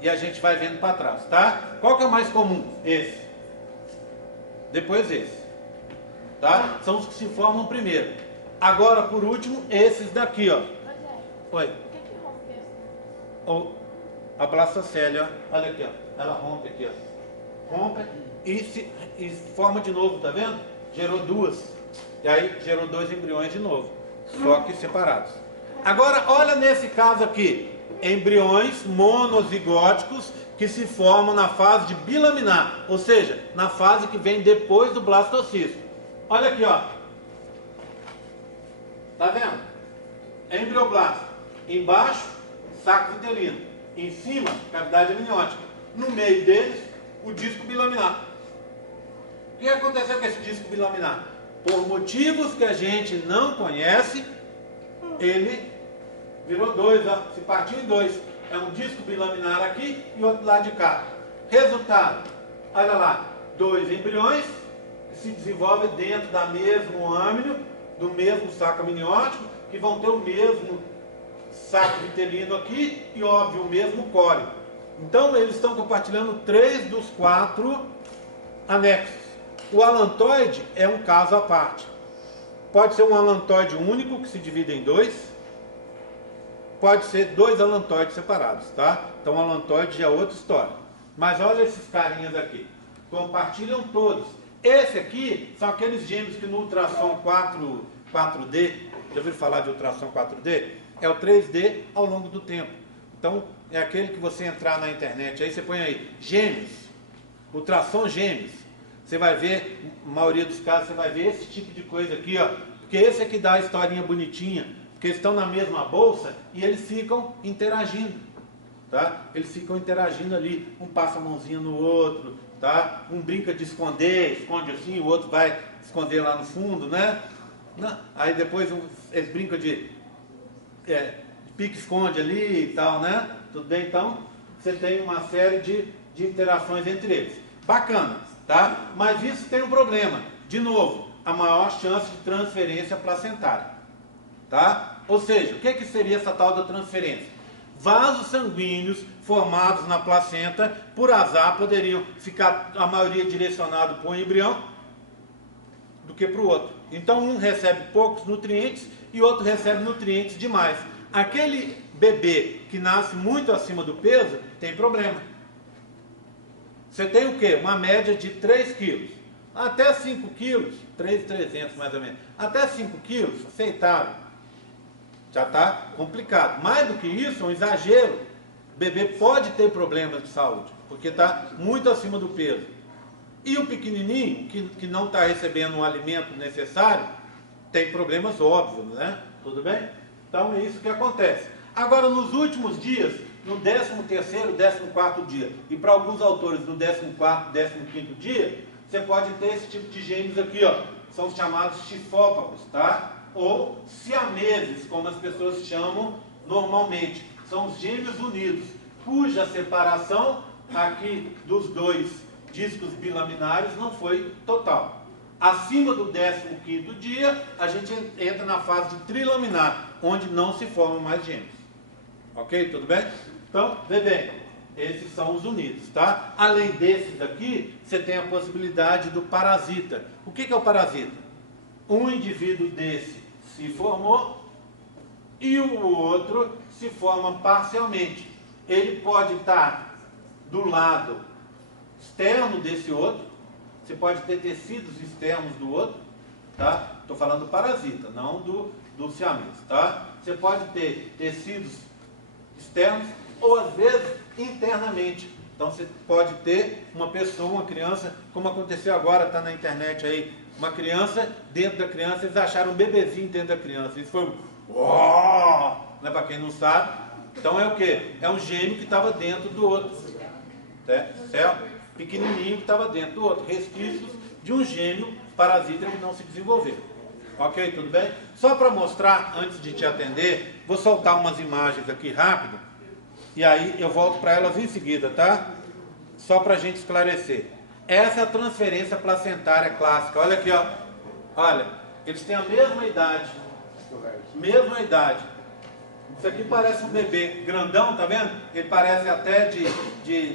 e a gente vai vendo para trás, tá? Qual que é o mais comum? Esse. Depois esse. Tá? São os que se formam primeiro. Agora, por último, esses daqui, ó. Oi. O que rompe isso? Ou a blastocélia, ó. Olha aqui, ó. Ela rompe aqui, ó. Rompe e forma de novo, tá vendo? Gerou duas. E aí gerou dois embriões de novo. Só que separados. Agora, olha nesse caso aqui. Embriões monozigóticos que se formam na fase de bilaminar, ou seja, na fase que vem depois do blastocisto. Olha aqui, ó. Tá vendo? Embrioblasto. Embaixo, saco vitelino. Em cima, cavidade amniótica. No meio deles, o disco bilaminar. O que aconteceu com esse disco bilaminar? Por motivos que a gente não conhece, ele virou dois, ó, se partiu em dois. É um disco bilaminar aqui e outro lado de cá. Resultado, olha lá, dois embriões que se desenvolvem dentro da mesmo âmino, do mesmo saco amniótico, que vão ter o mesmo saco vitelino aqui e, óbvio, o mesmo core. Então, eles estão compartilhando 3 dos 4 anexos. O alantoide é um caso à parte. Pode ser um alantoide único, que se divide em dois. Pode ser 2 alantoides separados, tá? Então, alantoide já é outra história. Mas olha esses carinhas aqui. Compartilham todos. Esse aqui são aqueles gêmeos que no ultrassom 4D, já ouviram falar de ultrassom 4D? É o 3D ao longo do tempo. Então, é aquele que você entrar na internet, aí você põe aí, gêmeos, ultrassom gêmeos. Você vai ver, na maioria dos casos, você vai ver esse tipo de coisa aqui, ó. Porque esse aqui dá a historinha bonitinha. Porque eles estão na mesma bolsa e eles ficam interagindo. Tá? Eles ficam interagindo ali. Um passa a mãozinha no outro. Tá? Um brinca de esconder, esconde assim, o outro vai esconder lá no fundo, né? Aí depois eles brincam de pique-esconde ali e tal, né? Tudo bem? Então, você tem uma série de interações entre eles. Bacana, tá? Mas isso tem um problema. De novo, a maior chance de transferência placentária. Tá? Ou seja, o que seria essa tal da transferência? Vasos sanguíneos formados na placenta, por azar, poderiam ficar, a maioria direcionado para um embrião do que para o outro. Então, um recebe poucos nutrientes e outro recebe nutrientes demais. Aquele bebê que nasce muito acima do peso, tem problema. Você tem o quê? Uma média de 3 quilos. Até 5 quilos, 3.300 mais ou menos. Até 5 quilos, aceitável. Já está complicado. Mais do que isso, um exagero. O bebê pode ter problemas de saúde, porque está muito acima do peso. E o pequenininho, que não está recebendo um alimento necessário, tem problemas óbvios, né? Tudo bem? Então é isso que acontece. Agora, nos últimos dias, no 13º, 14º dia, e para alguns autores no 14º, 15º dia, você pode ter esse tipo de gêmeos aqui, ó. São os chamados chifópagos, tá? Ou siameses, como as pessoas chamam normalmente. São os gêmeos unidos, cuja separação aqui dos dois discos bilaminares não foi total. Acima do 15º dia, a gente entra na fase de trilaminar, onde não se formam mais gêmeos. Ok? Tudo bem? Então, vê bem, esses são os unidos, tá? Além desses aqui, você tem a possibilidade do parasita. O que é o parasita? Um indivíduo desse se formou e o outro se forma parcialmente. Ele pode estar do lado externo desse outro, você pode ter tecidos externos do outro, tá? Estou falando do parasita, não do siamês, tá? Você pode ter tecidos externos ou às vezes internamente. Então você pode ter uma pessoa, uma criança, como aconteceu agora, está na internet aí, uma criança, dentro da criança, eles acharam um bebezinho dentro da criança. Isso foi né, para quem não sabe. Então é o quê? É um gêmeo que estava dentro do outro. Certo? Pequenininho que estava dentro do outro. Resquícios de um gêmeo parasita que não se desenvolveu. Ok? Tudo bem? Só para mostrar, antes de te atender, vou soltar umas imagens aqui rápido. E aí eu volto para elas em seguida, tá? Só para a gente esclarecer. Essa é a transferência placentária clássica. Olha aqui, ó. Olha, eles têm a mesma idade. Mesma idade. Isso aqui parece um bebê grandão, tá vendo? Ele parece até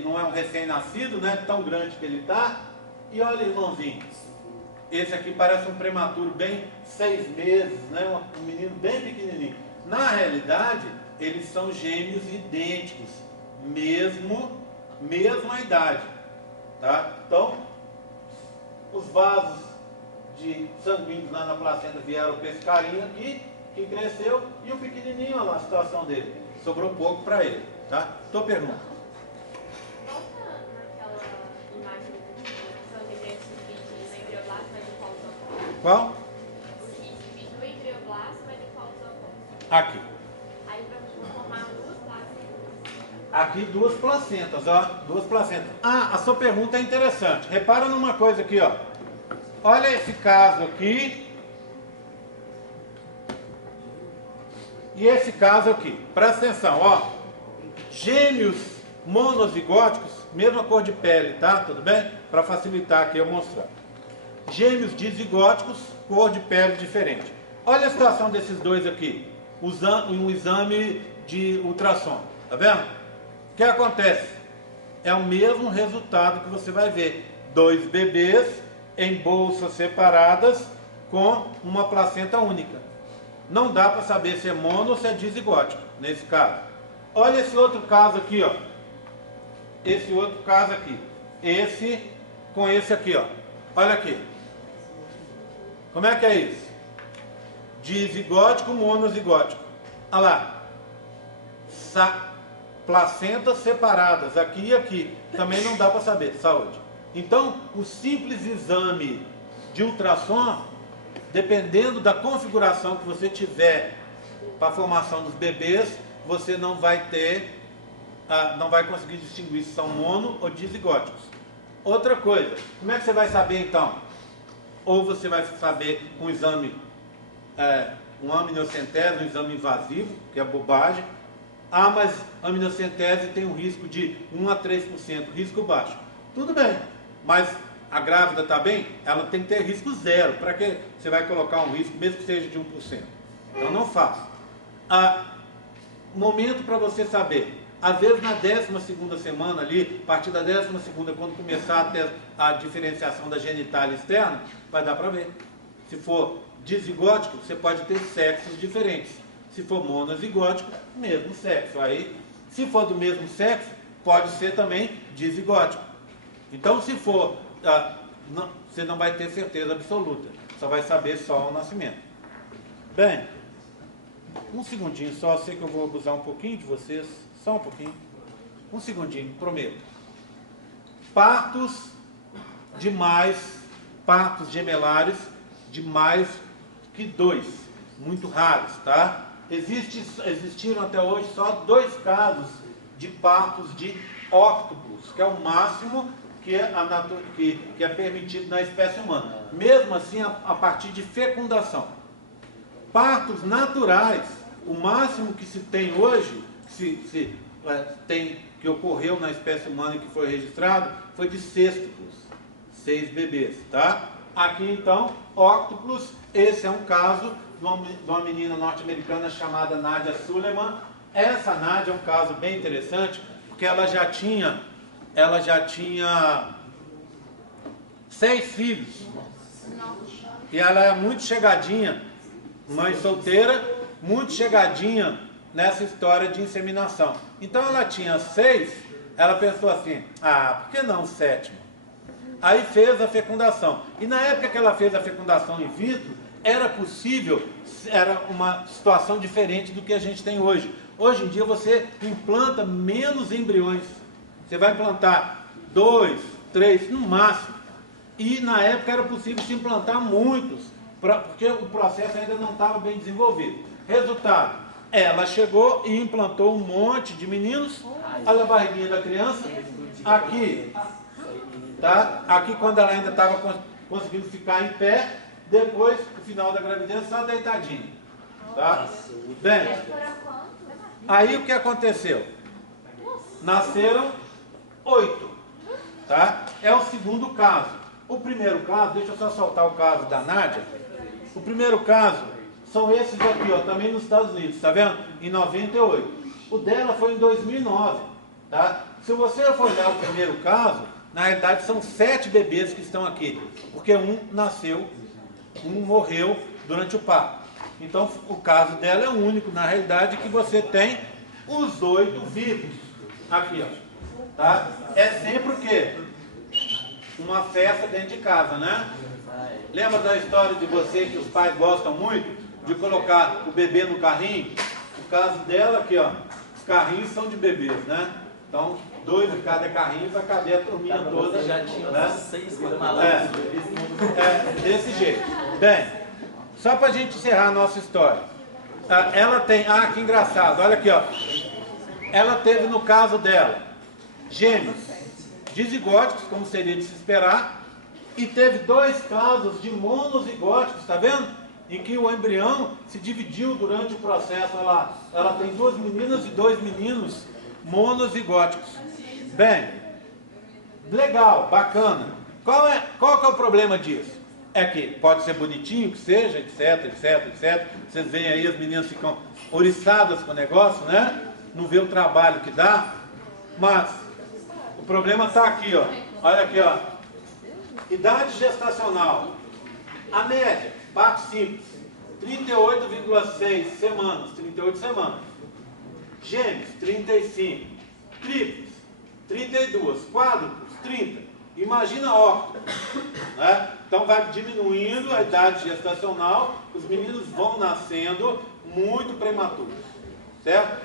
não é um recém-nascido, né? Tão grande que ele tá. E olha, irmãozinho. Esse aqui parece um prematuro, bem 6 meses, né? Um menino bem pequenininho. Na realidade, eles são gêmeos idênticos, mesma idade, tá? Então, os vasos sanguíneos lá na placenta vieram para esse carinha aqui, que cresceu, e o pequenininho, olha lá a situação dele. Sobrou pouco para ele, tá? Tua pergunta. Volta naquela imagem do são diferentes vídeos no embrioplasma de qual zoocote? Qual? Os vídeos do embrioplasma de qual zoocote? Aqui. Aí vamos formar duas placentas. Aqui 2 placentas, ó. 2 placentas. Ah, a sua pergunta é interessante. Repara numa coisa aqui, ó. Olha esse caso aqui. E esse caso aqui. Presta atenção, ó. Gêmeos monozigóticos, mesma cor de pele, tá? Tudo bem? Para facilitar aqui eu mostrar. Gêmeos dizigóticos, cor de pele diferente. Olha a situação desses dois aqui. Um exame de ultrassom. Tá vendo? O que acontece? É o mesmo resultado que você vai ver. 2 bebês em bolsas separadas com uma placenta única. Não dá para saber se é mono ou se é dizigótico, nesse caso. Olha esse outro caso aqui, ó. Esse outro caso aqui. Esse com esse aqui, ó. Olha aqui. Como é que é isso? Dizigótico, monozigótico. Olha lá. Placentas separadas, aqui e aqui. Também não dá para saber, saúde. Então, o simples exame de ultrassom, dependendo da configuração que você tiver para a formação dos bebês, você não vai conseguir distinguir se são mono ou dizigóticos. Outra coisa, como é que você vai saber então? Ou você vai saber com um exame, um amniocentese, um exame invasivo, que é bobagem. Ah, mas a amniocentese tem um risco de 1 a 3%, risco baixo. Tudo bem, mas a grávida está bem? Ela tem que ter risco 0. Para que você vai colocar um risco, mesmo que seja de 1%? Então não faça. Momento para você saber. Às vezes na 12ª semana ali, a partir da 12ª, quando começar a ter a diferenciação da genitália externa, vai dar para ver. Se for dizigótico, você pode ter sexos diferentes. Se for monozigótico, mesmo sexo. Aí, se for do mesmo sexo, pode ser também dizigótico. Então, se for, você não vai ter certeza absoluta. Só vai saber só ao nascimento. Bem, um segundinho só. Sei que eu vou abusar um pouquinho de vocês. Só um pouquinho. Um segundinho, prometo. Partos gemelares de mais que 2. Muito raros, tá? Existiram até hoje só 2 casos de partos de óctuplos, que é o máximo que é permitido na espécie humana. Mesmo assim, a partir de fecundação. Partos naturais, o máximo que se tem hoje, que ocorreu na espécie humana e que foi registrado, foi de sextuplos, 6 bebês, tá? Aqui então, óctuplos, esse é um caso de uma menina norte-americana chamada Nadia Suleiman. Essa Nadia é um caso bem interessante, porque ela já tinha 6 filhos. E ela é muito chegadinha, mãe solteira, muito chegadinha nessa história de inseminação. Então ela tinha 6, ela pensou assim, por que não o 7º? Aí fez a fecundação. E na época que ela fez a fecundação in vitro, era possível, era uma situação diferente do que a gente tem hoje. Hoje em dia você implanta menos embriões. Você vai implantar 2, 3 no máximo. E na época era possível se implantar muitos, porque o processo ainda não estava bem desenvolvido. Resultado, ela chegou e implantou um monte de meninos. Olha a barriguinha da criança. Aqui, tá? Aqui quando ela ainda estava conseguindo ficar em pé. Depois, no final da gravidez, só deitadinha. Tá? Bem, aí o que aconteceu? Nasceram 8. Tá? É o segundo caso. O primeiro caso, deixa eu só soltar o caso da Nádia. O primeiro caso, são esses aqui, ó, também nos Estados Unidos, tá vendo? Em 98. O dela foi em 2009, tá? Se você for olhar o primeiro caso, na realidade são 7 bebês que estão aqui, porque um nasceu, um morreu durante o parto. Então o caso dela é o único, na realidade, que você tem os 8 vivos. Aqui, ó. Tá? É sempre o quê? Uma festa dentro de casa, né? Lembra da história de você que os pais gostam muito de colocar o bebê no carrinho? O caso dela aqui, ó. Os carrinhos são de bebês, né? Então, 2 de cada carrinho para caber a turminha toda. Já tinha né? 6 malandros. Desse jeito. Bem, só para a gente encerrar a nossa história. Ela tem... Ah, que engraçado. Olha aqui, ó. Ela teve, no caso dela, gêmeos dizigóticos, como seria de se esperar, e teve 2 casos de monozigóticos, tá vendo? Em que o embrião se dividiu durante o processo. Ela tem 2 meninas e 2 meninos monozigóticos. Bem, legal, bacana. Qual que é o problema disso? É que pode ser bonitinho, que seja, etc, etc, etc. Vocês veem aí, as meninas ficam oriçadas com o negócio, né? Não vê o trabalho que dá. Mas o problema está aqui, ó. Olha aqui, ó. Idade gestacional. A média, parto simples, 38,6 semanas, 38 semanas. Gêmeos, 35. Triplos, 32. Quádruplos, 30. Imagina óculos, né? Então vai diminuindo a idade gestacional, os meninos vão nascendo muito prematuros, certo?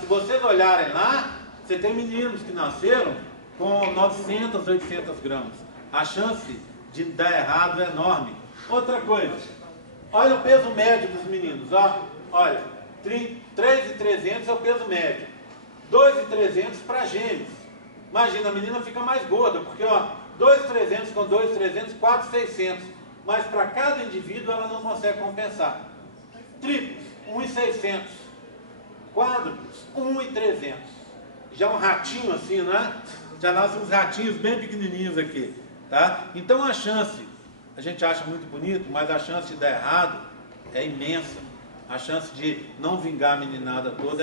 Se vocês olharem lá, você tem meninos que nasceram com 900, 800 gramas. A chance de dar errado é enorme. Outra coisa, olha o peso médio dos meninos, ó. Olha, 3.300 é o peso médio, 2.300 para gêmeos. Imagina, a menina fica mais gorda, porque ó, 2.300 com 2.300, 4.600. Mas para cada indivíduo ela não consegue compensar. Triplos, 1.600. Quádruplos, 1.300. Já um ratinho assim, né? Já nascem uns ratinhos bem pequenininhos aqui, tá? Então a chance, a gente acha muito bonito, mas a chance de dar errado é imensa. A chance de não vingar a meninada toda